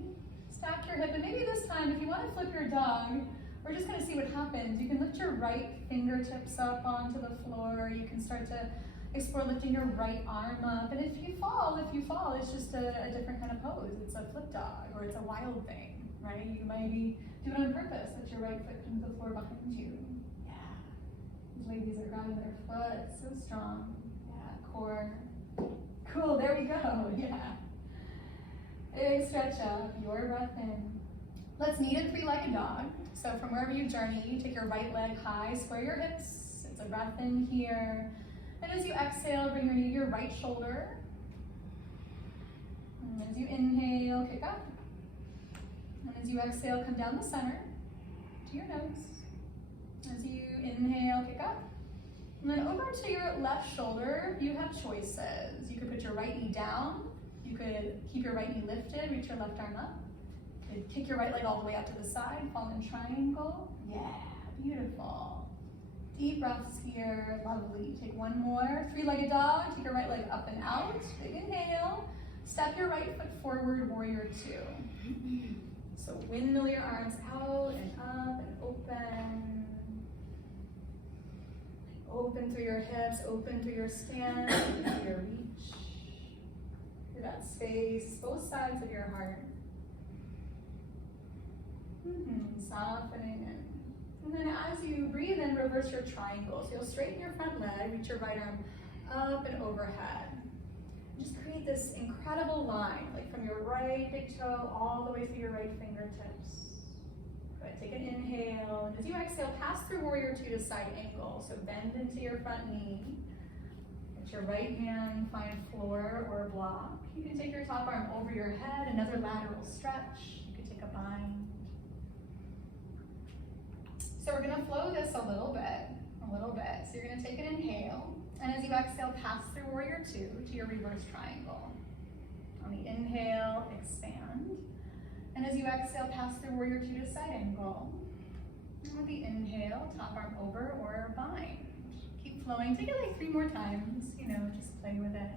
stack your hip, and maybe this time, if you want to flip your dog, we're just going to see what happens. You can lift your right fingertips up onto the floor. You can start to explore lifting your right arm up. And if you fall, it's just a different kind of pose. It's a flip dog, or it's a wild thing, right? You maybe do it on purpose. Let your right foot come to the floor behind you. Yeah. These ladies are grabbing their foot, so strong. Yeah, core. Cool, there we go, yeah. Big stretch up, your breath in. Let's meet in 3-legged dog. So from wherever you journey, take your right leg high, square your hips. It's a breath in here. And as you exhale, bring your knee to your right shoulder. And as you inhale, kick up. And as you exhale, come down the center to your nose. As you inhale, kick up. And then over to your left shoulder, you have choices. You could put your right knee down. You could keep your right knee lifted, reach your left arm up. You could kick your right leg all the way out to the side, fall in triangle. Yeah, beautiful. Deep breaths here, lovely. Take one more. 3-legged dog, take your right leg up and out. Big inhale. Step your right foot forward, warrior 2. So windmill your arms out and up and open. Open through your hips, open through your stance, open through your reach. Through that space, both sides of your heart. Softening in. And then as you breathe in, reverse your triangle. So you'll straighten your front leg, reach your right arm up and overhead. Just create this incredible line, like from your right big toe all the way through your right fingertips. Good, take an inhale, and as you exhale, pass through warrior 2 to side angle. So bend into your front knee. Let your right hand find floor or block. You can take your top arm over your head, another lateral stretch. You could take a bind. So we're gonna flow this a little bit. So you're gonna take an inhale, and as you exhale, pass through warrior two to your reverse triangle. On the inhale, expand. And as you exhale, pass through warrior two to side angle. And with the inhale, top arm over or bind. Keep flowing, take it like 3 more times, just play with it.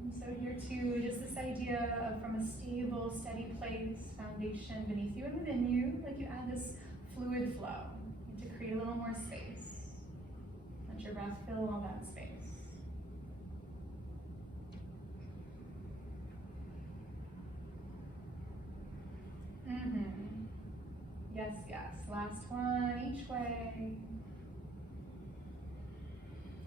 And so here too, just this idea of from a stable, steady place, foundation beneath you and within you, like you add this fluid flow to create a little more space. Let your breath fill all that space. Yes, yes. Last one, each way. And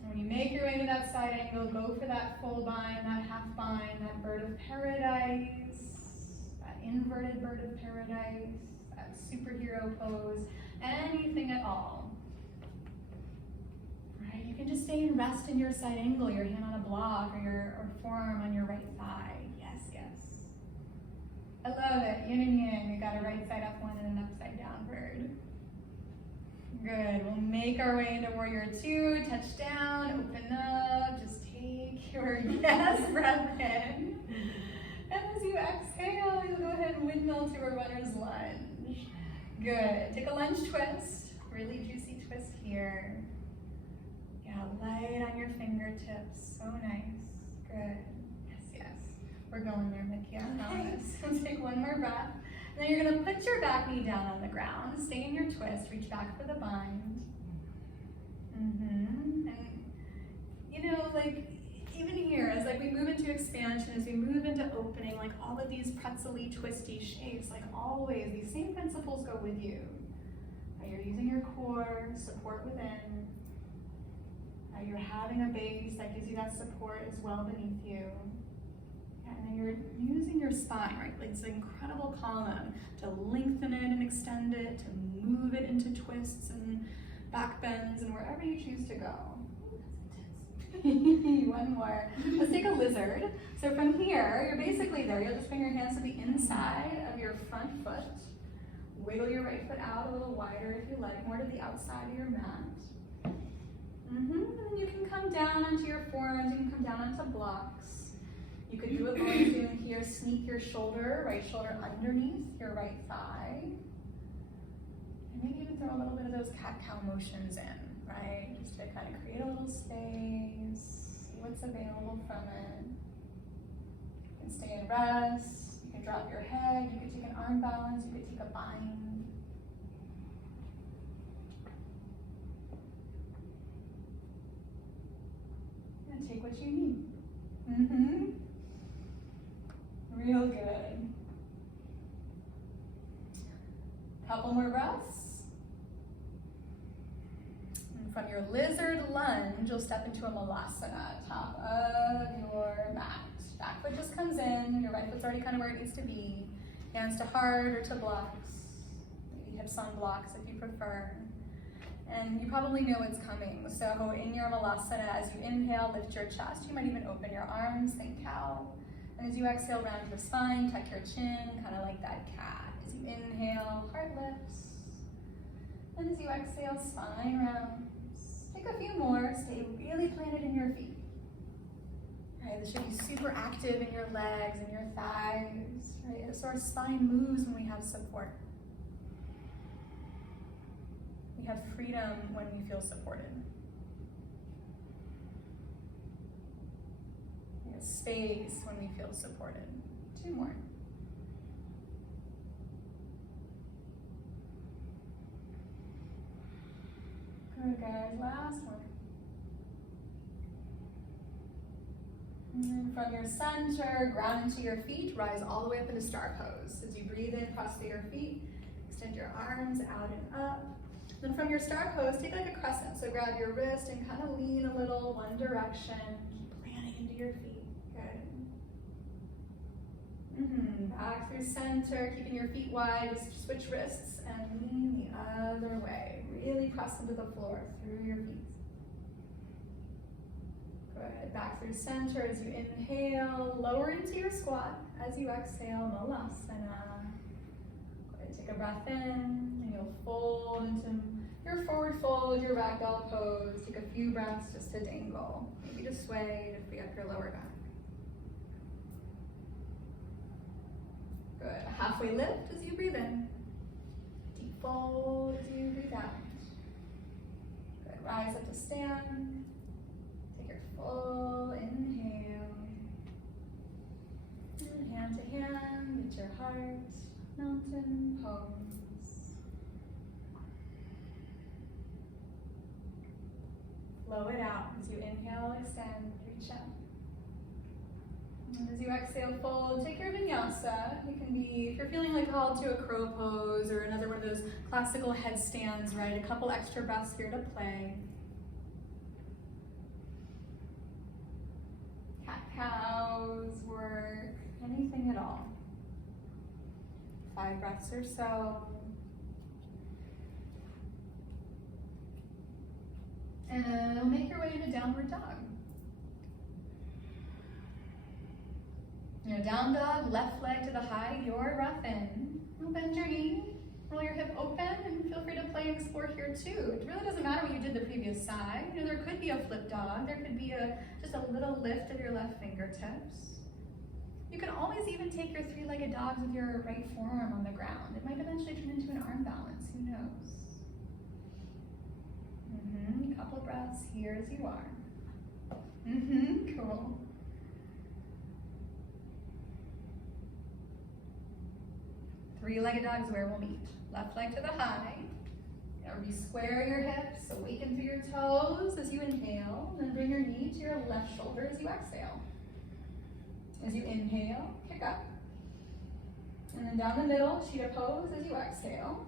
when you make your way to that side angle, go for that full bind, that half bind, that bird of paradise, that inverted bird of paradise, that superhero pose, anything at all. Right? You can just stay and rest in your side angle, your hand on a block or forearm on your right thigh. Yes, yes. I love it. Yin and yang. We got a right side up one and an upside down bird. Good. We'll make our way into warrior two. Touch down. Open up. Just take your yes breath in. And as you exhale, you'll go ahead and windmill to a runner's lunge. Good. Take a lunge twist. Really juicy twist here. Yeah, light on your fingertips. So nice. Good. We're going there, Mickey, I promise. So take one more breath. And then you're gonna put your back knee down on the ground. Stay in your twist, reach back for the bind. And like even here, as like we move into expansion, as we move into opening, like all of these pretzel-y, twisty shapes, like always, these same principles go with you. You're using your core, support within. You're having a base that gives you that support as well beneath you. And then you're using your spine, right? Like it's an incredible column to lengthen it and extend it, to move it into twists and back bends and wherever you choose to go. One more. Let's take a lizard. So from here, you're basically there. You'll just bring your hands to the inside of your front foot. Wiggle your right foot out a little wider if you like, more to the outside of your mat. And then you can come down onto your forearms, you can come down onto blocks. You could do what Lauren's doing here, sneak your shoulder, right shoulder underneath your right thigh. And maybe even throw a little bit of those cat-cow motions in, right? Just to kind of create a little space, see what's available from it. You can stay in rest, you can drop your head, you could take an arm balance, you could take a bind. And take what you need. Real good. Couple more breaths. And from your lizard lunge, you'll step into a malasana, top of your mat. Back foot just comes in, your right foot's already kind of where it needs to be. Hands to heart or to blocks. Maybe hips on blocks if you prefer. And you probably know what's coming. So in your malasana, as you inhale, lift your chest. You might even open your arms, think cow. And as you exhale, round your spine, tuck your chin, kind of like that cat. As you inhale, heart lifts. And as you exhale, spine rounds. Take a few more, stay really planted in your feet. Right, this should be super active in your legs and your thighs. Right, so our spine moves when we have support. We have freedom when we feel supported. We have space when we feel supported. 2 more. Good, guys. Last one. And then from your center, ground into your feet, rise all the way up into star pose. As you breathe in, cross your feet, extend your arms out and up. Then from your star pose, take like a crescent. So grab your wrist and kind of lean a little one direction. Keep planting into your feet. Good. Back through center, keeping your feet wide. Just switch wrists and lean the other way. Really press into the floor through your feet. Good. Back through center as you inhale. Lower into your squat. As you exhale, malasana. Go ahead and take take a breath in, and you'll fold into your forward fold, your ragdoll pose. Take a few breaths just to dangle, maybe to sway to free up your lower back. Good. Halfway lift as you breathe in. Deep fold as you breathe out. Good. Rise up to stand. Take your full inhale. And hand to hand, with your heart, mountain pose. Flow it out as you inhale, extend, reach out. And as you exhale, fold, take your vinyasa. You can be, if you're feeling like called to a crow pose or another one of those classical headstands, right? A couple extra breaths here to play. Cat-cows work, anything at all. 5 breaths or so. And make your way into downward dog. Down dog, left leg to the high, your breath in. Bend your knee, roll your hip open, and feel free to play and explore here too. It really doesn't matter what you did the previous side. There could be a flip dog, there could be just a little lift of your left fingertips. You can always even take your 3-legged dogs with your right forearm on the ground. It might eventually turn into an arm balance, who knows? Couple breaths here as you are. Cool. Three-legged dog is where we'll meet. Left leg to the high. Re-square your hips, awaken through your toes as you inhale, then bring your knee to your left shoulder as you exhale. As you inhale, kick up. And then down the middle, cheetah pose as you exhale.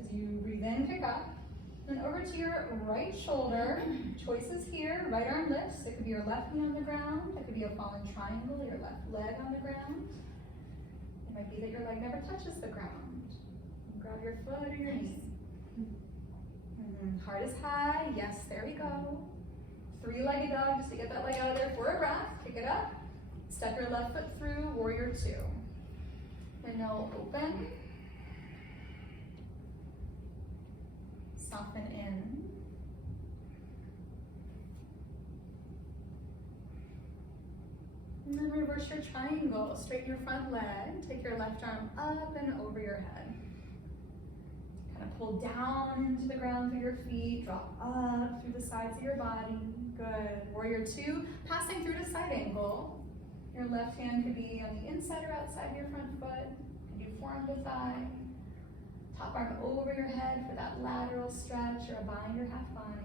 As you breathe in, kick up. Then over to your right shoulder. Choices here, right arm lifts. It could be your left knee on the ground. It could be a fallen triangle, your left leg on the ground. It might be that your leg never touches the ground. Grab your foot or your knee. Heart is high. Yes, there we go. 3-legged dog, just to get that leg out of there for a breath. Pick it up. Step your left foot through, warrior 2. And now open. Soften in. And then reverse your triangle. Straighten your front leg. Take your left arm up and over your head. Kind of pull down into the ground through your feet. Drop up through the sides of your body. Good. Warrior 2. Passing through to side angle. Your left hand could be on the inside or outside of your front foot. Could you forearm to thigh. Top arm over your head for that lateral stretch or a bind or half bind.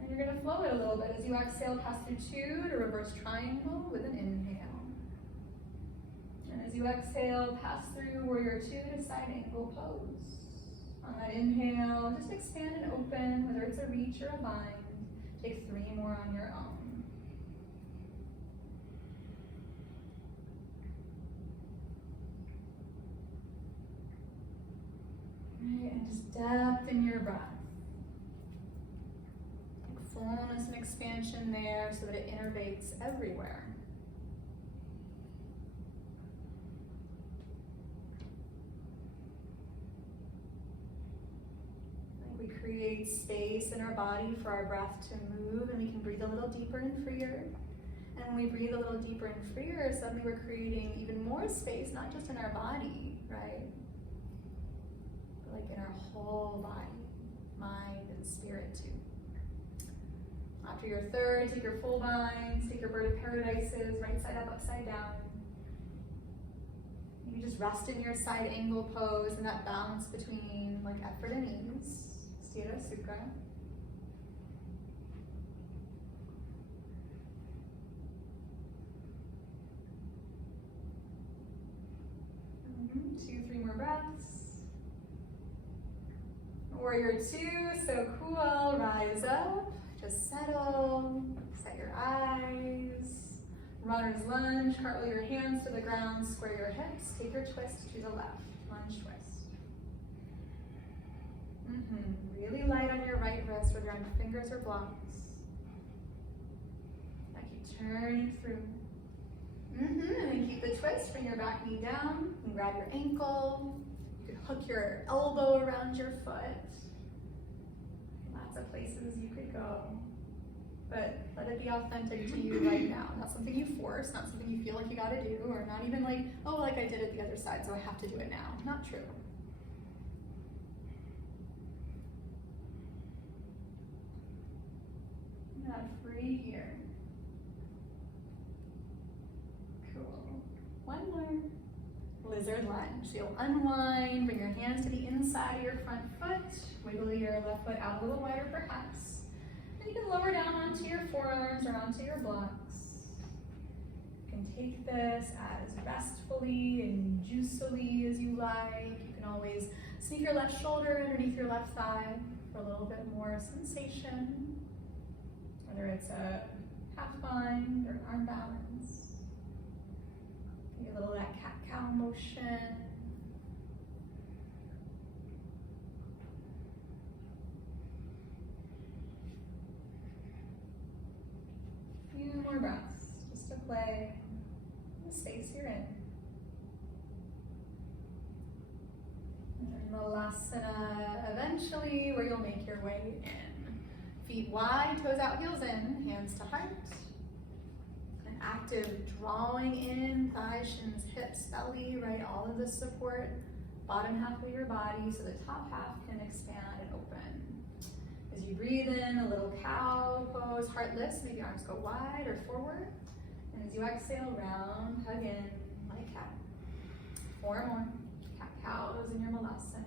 And you're going to flow it a little bit as you exhale, pass through 2 to reverse triangle with an inhale. And as you exhale, pass through warrior 2 to side angle pose. On that inhale, just expand and open, whether it's a reach or a bind. Take 3 more on your own. Right, and just depth in your breath. Fullness and expansion there so that it innervates everywhere. We create space in our body for our breath to move, and we can breathe a little deeper and freer. And when we breathe a little deeper and freer, suddenly we're creating even more space, not just in our body, right? But like in our whole body, mind and spirit too. After your third, take your full binds, take your bird of paradises, right side up, upside down. You just rest in your side angle pose and that balance between like effort and ease. Sthira Sukha. Two, 3 more breaths. Warrior 2, so cool, rise up. Just settle, set your eyes. Runner's lunge, cartwheel your hands to the ground, square your hips, take your twist to the left, lunge twist. Really light on your right wrist, whether on fingers or blocks. Now keep turning through. And then keep the twist, bring your back knee down, and grab your ankle. You could hook your elbow around your foot. Lots of places you could go. But let it be authentic to you right now. Not something you force, not something you feel like you gotta do, or not even like, oh, like I did it the other side, so I have to do it now. Not true. Not free here. Cool. One more. Lizard lunge. So you'll unwind, bring your hands to the inside of your front foot, wiggle your left foot out a little wider perhaps. Then you can lower down onto your forearms or onto your blocks. You can take this as restfully and juicily as you like. You can always sneak your left shoulder underneath your left thigh for a little bit more sensation. Whether it's a half bind or arm balance. Get a little of that cat-cow motion. Few more breaths, just to play in the space you're in. And Vinyasa eventually, where you'll make your way in. Feet wide, toes out, heels in, hands to heart. An active drawing in, thighs, shins, hips, belly, right? All of the support, bottom half of your body, so the top half can expand and open. As you breathe in, a little cow pose, heart lifts, maybe arms go wide or forward. And as you exhale, round, hug in, like cat. 4 more, cat-cows in your Vinyasa.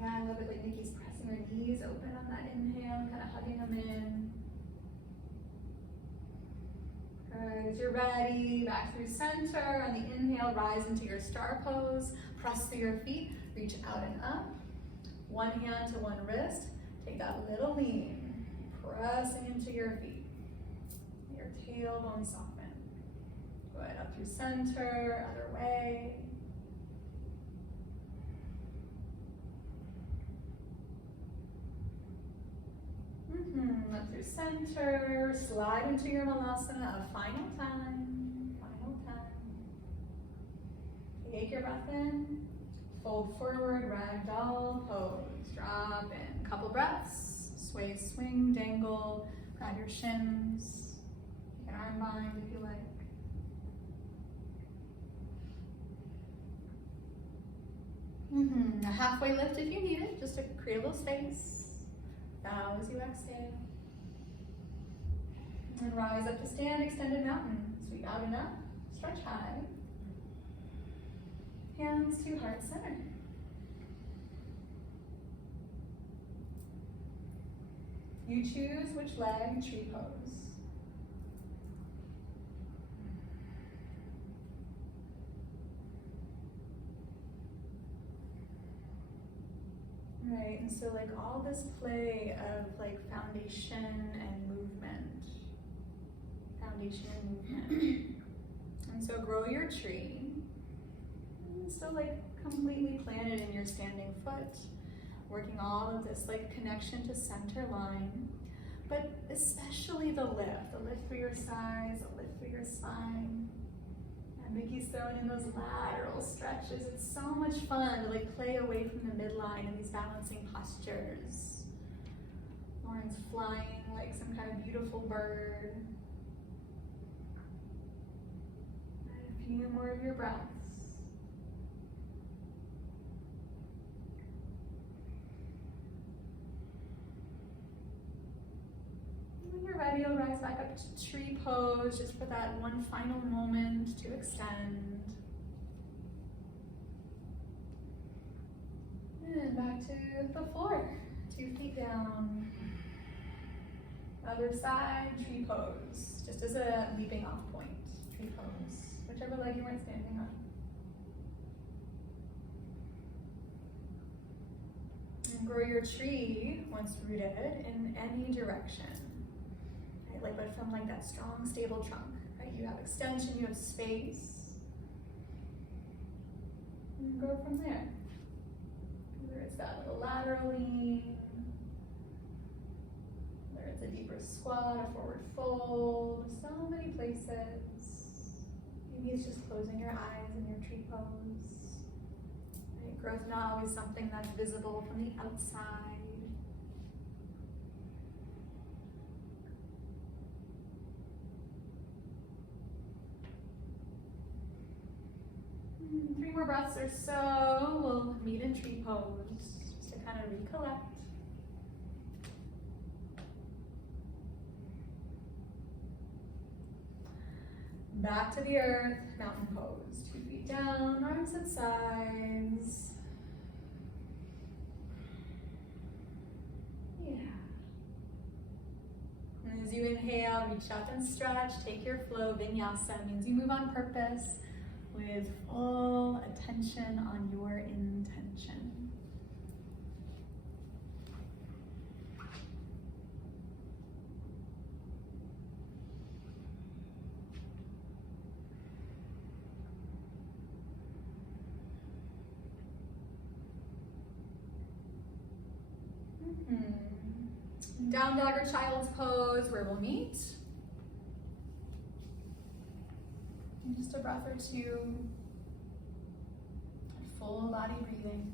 Yeah, I love it, like Nikki's pressing her knees open on that inhale, kind of hugging them in. Good, as you're ready, back through center. On the inhale, rise into your star pose. Press through your feet, reach out and up. One hand to one wrist. Take that little lean, pressing into your feet. Your tailbone soften. Good, up through center, other way. Up through center, slide into your Vinyasa a final time, Take your breath in, fold forward, ragdoll pose, drop in, couple breaths, sway, swing, dangle, grab your shins, take an arm bind if you like. A halfway lift if you need it, just to create a little space. Bow as you exhale. And rise up to stand, extended mountain. Sweep out and up, stretch high. Hands to heart center. You choose which leg, tree pose. Right, and so like all this play of like foundation and movement. And so grow your tree. And so like completely planted in your standing foot. Working all of this like connection to center line. But especially the lift through your sides, the lift through your spine. And Mickey's throwing in those lateral stretches. It's so much fun to like play away from the midline in these balancing postures. Lauren's flying like some kind of beautiful bird. And a few more of your breaths. When you're ready, you'll rise back up to tree pose just for that one final moment to extend. And back to the floor, 2 feet down. Other side, tree pose, just as a leaping off point, tree pose, whichever leg you weren't standing on. And grow your tree once rooted in any direction. Right, but from like that strong, stable trunk, right? You have extension, you have space. And go from there. Whether it's that little lateral lean, whether it's a deeper squat, a forward fold, so many places. Maybe it's just closing your eyes in your tree pose. Right? Growth not always something that's visible from the outside. Three more breaths or so. We'll meet in tree pose just to kind of recollect. Back to the earth, mountain pose. 2 feet down, arms at sides. Yeah. And as you inhale, reach out and stretch. Take your flow. Vinyasa means you move on purpose with full attention on your intention. Down dog or child's pose, where we'll meet. And just a breath or two. Full body breathing.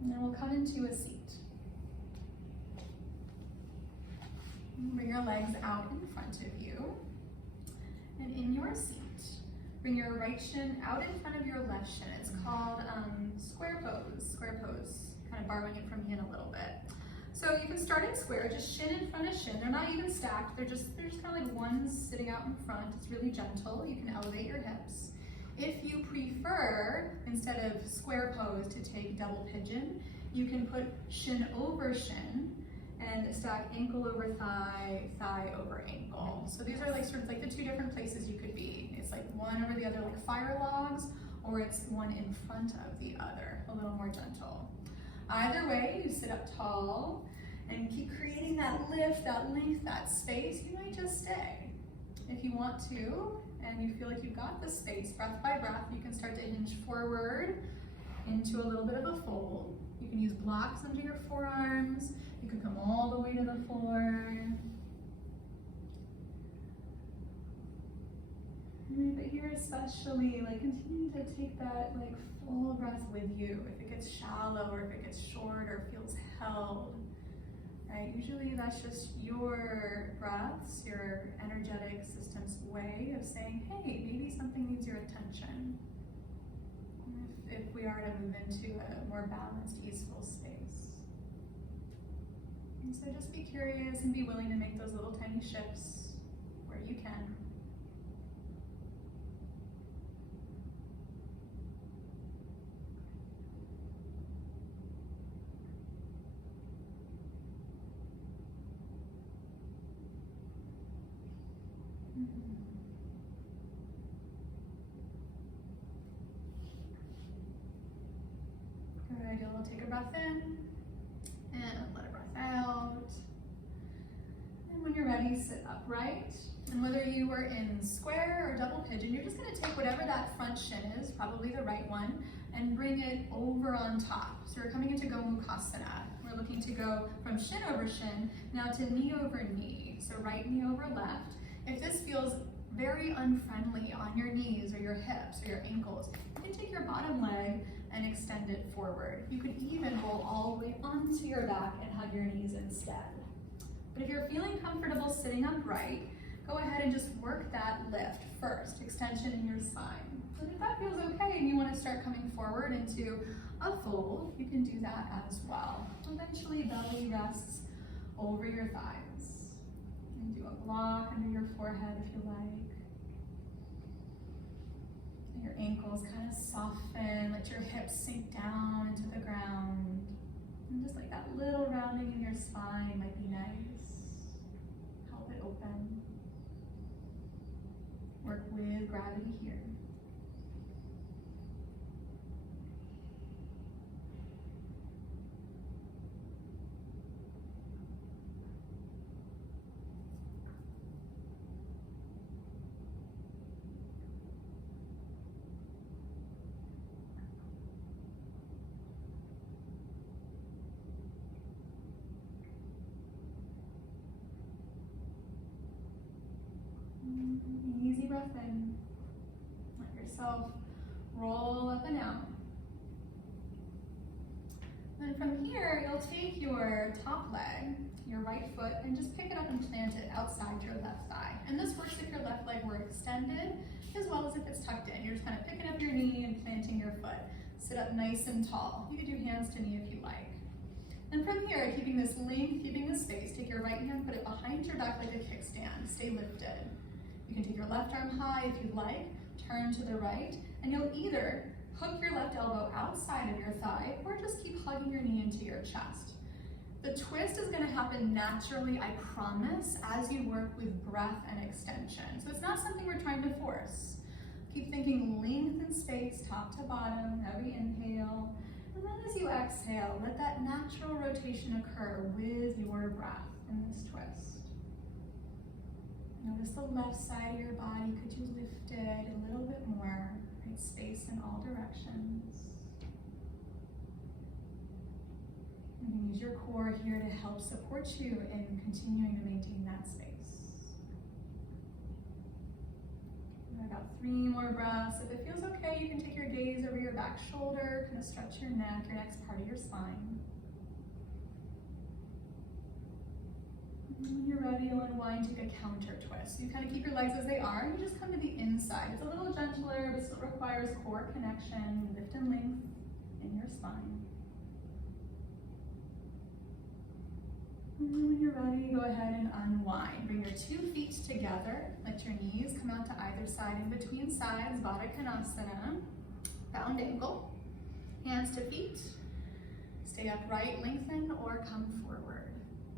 And then we'll come into a seat. Bring your legs out in front of you. And in your seat, bring your right shin out in front of your left shin. It's called square pose. Square pose, kind of borrowing it from yin a little bit. So you can start in square, just shin in front of shin. They're not even stacked, they're just kind of like one sitting out in front. It's really gentle. You can elevate your hips. If you prefer, instead of square pose, to take double pigeon, you can put shin over shin and stack ankle over thigh, thigh over ankle. So these are like sort of like the two different places you could be. It's like one over the other like fire logs, or it's one in front of the other, a little more gentle. Either way, you sit up tall and keep creating that lift, that length, that space. You might just stay. If you want to, and you feel like you've got the space, breath by breath, you can start to hinge forward into a little bit of a fold. You can use blocks under your forearms. You can come all the way to the floor. But here especially, like, continue to take that like full breath with you. If it gets shallow or if it gets short or feels held, right? Usually that's just your breaths, your energetic system's way of saying, hey, maybe something needs your attention. If we are to move into a more balanced, easeful space. And so just be curious and be willing to make those little tiny shifts where you can. Good, you'll take a breath in and let a breath out. And when you're ready, sit upright. And whether you were in square or double pigeon, you're just gonna take whatever that front shin is, probably the right one, and bring it over on top. So we're coming into Gomukhasana. We're looking to go from shin over shin, now to knee over knee. So right knee over left. If this feels very unfriendly on your knees or your hips or your ankles, you can take your bottom leg and extend it forward. You could even roll all the way onto your back and hug your knees instead. But if you're feeling comfortable sitting upright, go ahead and just work that lift first, extension in your spine. And if that feels okay and you want to start coming forward into a fold, you can do that as well. Eventually belly rests over your thighs. And do a block under your forehead if you like. And your ankles kind of soften, let your hips sink down into the ground. And just like that little rounding in your spine might be nice. Help it open. Work with gravity here. Easy breath in. Let yourself roll up and out. Then from here, you'll take your top leg, your right foot, and just pick it up and plant it outside your left thigh. And this works if your left leg were extended, as well as if it's tucked in. You're just kind of picking up your knee and planting your foot. Sit up nice and tall. You could do hands to knee if you like. And from here, keeping this length, keeping this space, take your right hand, put it behind your back like a kickstand. Stay lifted. You can take your left arm high if you'd like, turn to the right, and you'll either hook your left elbow outside of your thigh or just keep hugging your knee into your chest. The twist is going to happen naturally, I promise, as you work with breath and extension. So it's not something we're trying to force. Keep thinking length and space, top to bottom, every inhale. And then as you exhale, let that natural rotation occur with your breath in this twist. Notice the left side of your body. Could you lift it a little bit more? Create space in all directions. You can use your core here to help support you in continuing to maintain that space. About 3 more breaths. If it feels okay, you can take your gaze over your back shoulder, kind of stretch your neck, your next part of your spine. And when you're ready, you'll unwind, take a counter twist. So you kind of keep your legs as they are, and you just come to the inside. It's a little gentler, but still requires core connection, lift and length in your spine. And then when you're ready, go ahead and unwind. Bring your 2 feet together. Let your knees come out to either side in between sides, Baddha Konasana. Bound ankle. Hands to feet. Stay upright, lengthen, or come forward.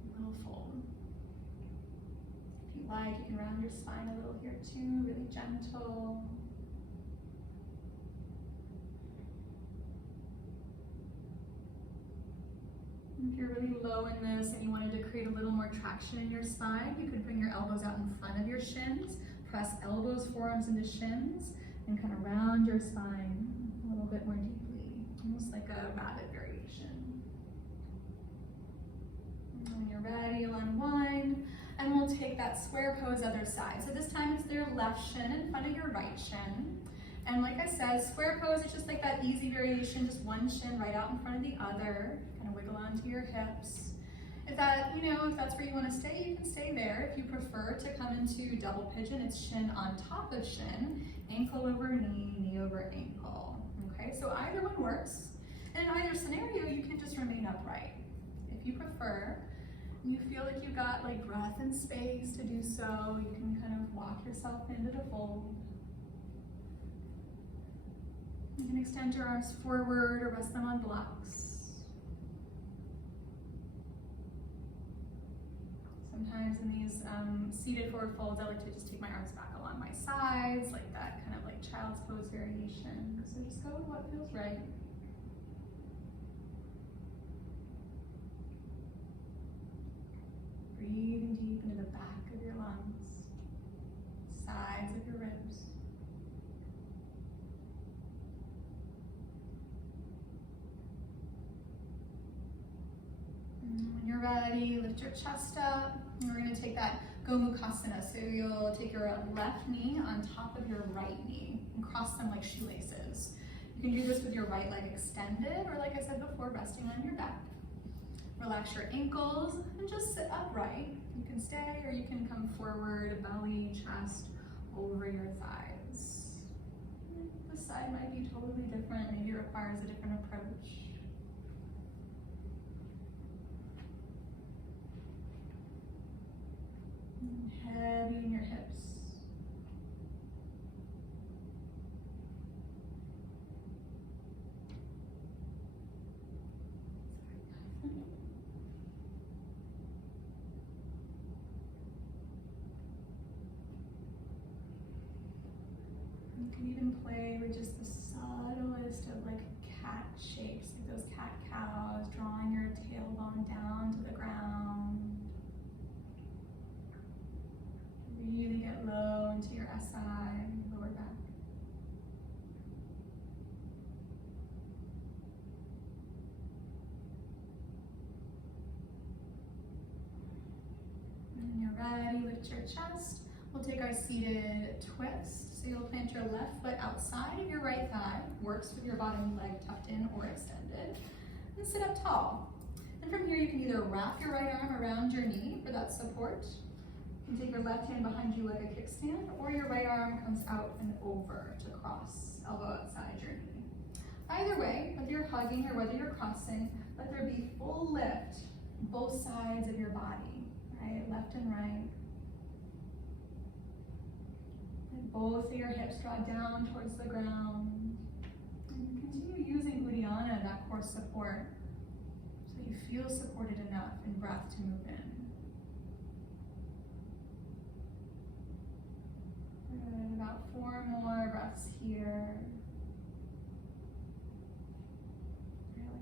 A little fold. If you like, you can round your spine a little here too, really gentle. If you're really low in this and you wanted to create a little more traction in your spine, you could bring your elbows out in front of your shins, press elbows, forearms into shins, and kind of round your spine a little bit more deeply, almost like a rabbit variation. And when you're ready, you'll unwind, and we'll take that square pose other side. So this time it's their left shin in front of your right shin. And like I said, square pose is just like that easy variation, just one shin right out in front of the other. Kind of wiggle onto your hips. If that's where you want to stay, you can stay there. If you prefer to come into double pigeon, it's shin on top of shin, ankle over knee, knee over ankle. Okay, so either one works. And in either scenario, you can just remain upright. If you prefer, and you feel like you got like breath and space to do so, you can kind of walk yourself into the fold. You can extend your arms forward or rest them on blocks. Sometimes in these seated forward folds, I like to just take my arms back along my sides, like that kind of like child's pose variation. So just go with what feels right. Breathing deep into the back of your lungs, sides of your ribs. When you're ready, lift your chest up. And we're going to take that Gomukhasana. So you'll take your left knee on top of your right knee and cross them like shoelaces. You can do this with your right leg extended, or like I said before, resting on your back. Relax your ankles and just sit upright. You can stay or you can come forward, belly, chest, over your thighs. This side might be totally different. Maybe it requires a different approach. Heavy in your hips. You can even play with just the subtlest of like cat shapes, like those cat cows, drawing your tailbone down to the ground. Really get low into your SI, lower back. When you're ready, lift your chest, We'll take our seated twist. So you'll plant your left foot outside of your right thigh, works with your bottom leg tucked in or extended, and sit up tall. And from here you can either wrap your right arm around your knee for that support. You can take your left hand behind you like a kickstand, or your right arm comes out and over to cross, elbow outside your knee. Either way, whether you're hugging or whether you're crossing, let there be full lift, both sides of your body, right? Left and right. And both of your hips draw down towards the ground. And continue using Uddiyana, that core support, so you feel supported enough in breath to move in. Good, about 4 more breaths here.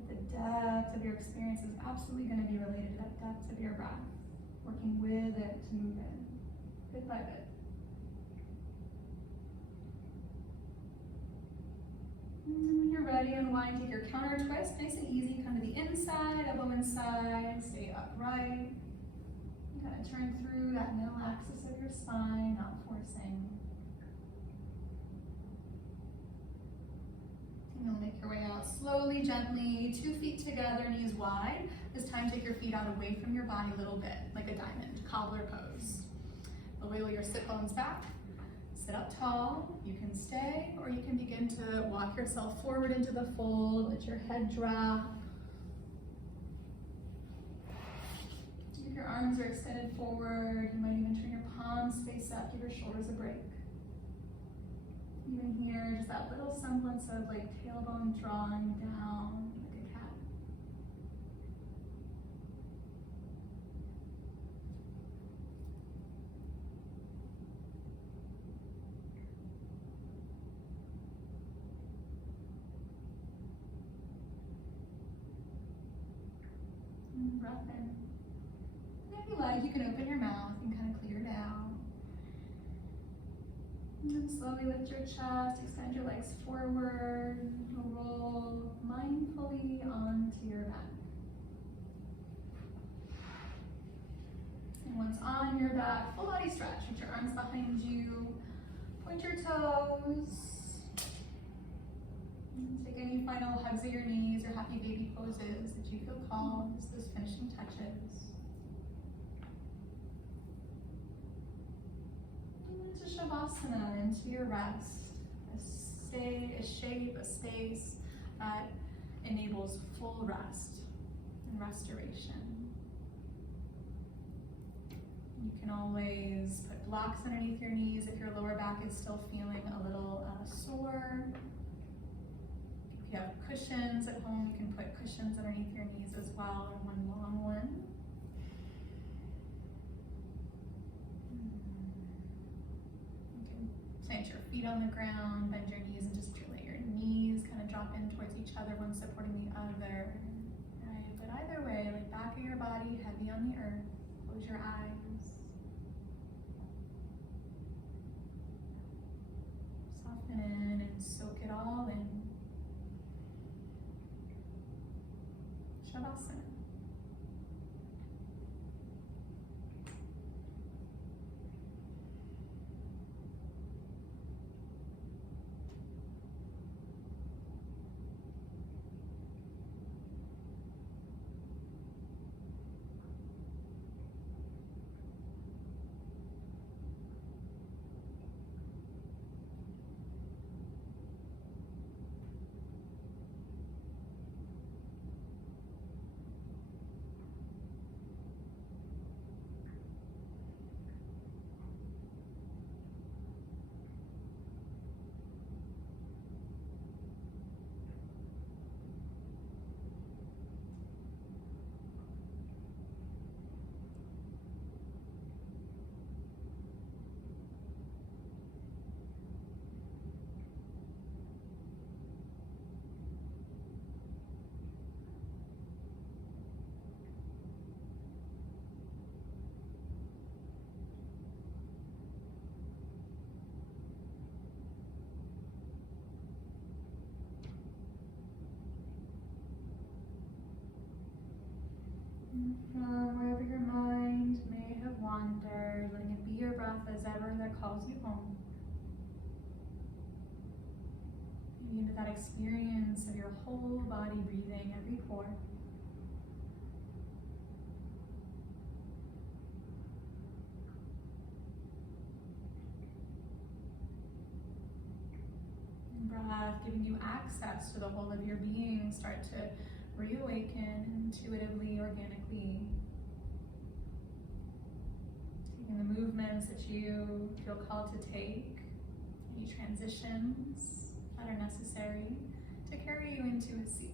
The depth of your experience is absolutely going to be related to that depth of your breath, working with it to move in, bit by bit. And when you're ready, unwind, take your counter twist, nice and easy, come to the inside, elbow inside, stay upright. You kind of turn through that middle axis of your spine, not forcing. You'll make your way out slowly, gently, 2 feet together, knees wide. This time take your feet out away from your body a little bit, like a diamond, cobbler pose. Wiggle your sit bones back, sit up tall. You can stay, or you can begin to walk yourself forward into the fold, let your head drop. If your arms are extended forward, you might even turn your palms face up, give your shoulders a break. Even here, just that little semblance of like tailbone drawing down like a cat. And breath in. And if you like, you can open your mouth and kind of clear it out. And then slowly lift your chest, extend your legs forward, roll mindfully onto your back. And once on your back, full body stretch, with your arms behind you, point your toes. And take any final hugs of your knees or happy baby poses that you feel called, just those finishing touches. Into Shavasana, into your rest, a shape, a space that enables full rest and restoration. You can always put blocks underneath your knees if your lower back is still feeling a little sore. If you have cushions at home, you can put cushions underneath your knees as well, and one long one. Plant your feet on the ground, bend your knees, and just let your knees kind of drop in towards each other, one supporting the other. Right? But either way, like back of your body, heavy on the earth. Close your eyes. Soften in and soak it all in. Shavasana. From wherever your mind mind may have wandered, letting it be your breath as ever that calls you home. Maybe into that experience of your whole body breathing every pore. Breath giving you access to the whole of your being. Start to reawaken intuitively, organically. Taking the movements that you feel called to take, any transitions that are necessary to carry you into a seat.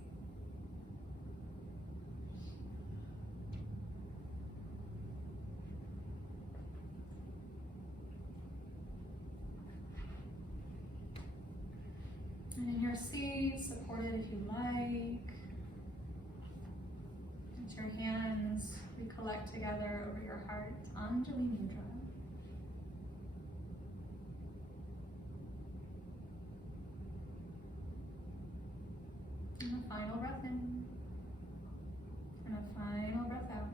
And in your seat, supported if you like. Let your hands recollect together over your heart, Anjali Mudra. And a final breath in. And a final breath out.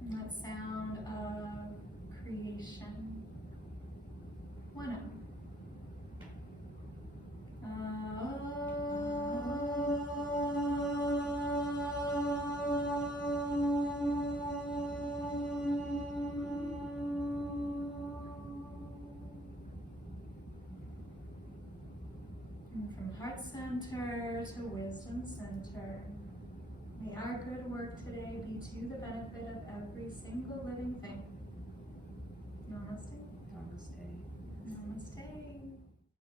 And that sound of creation. One up. And from heart center to wisdom center, may our good work today be to the benefit of every single living thing. Namaste. Namaste. Namaste.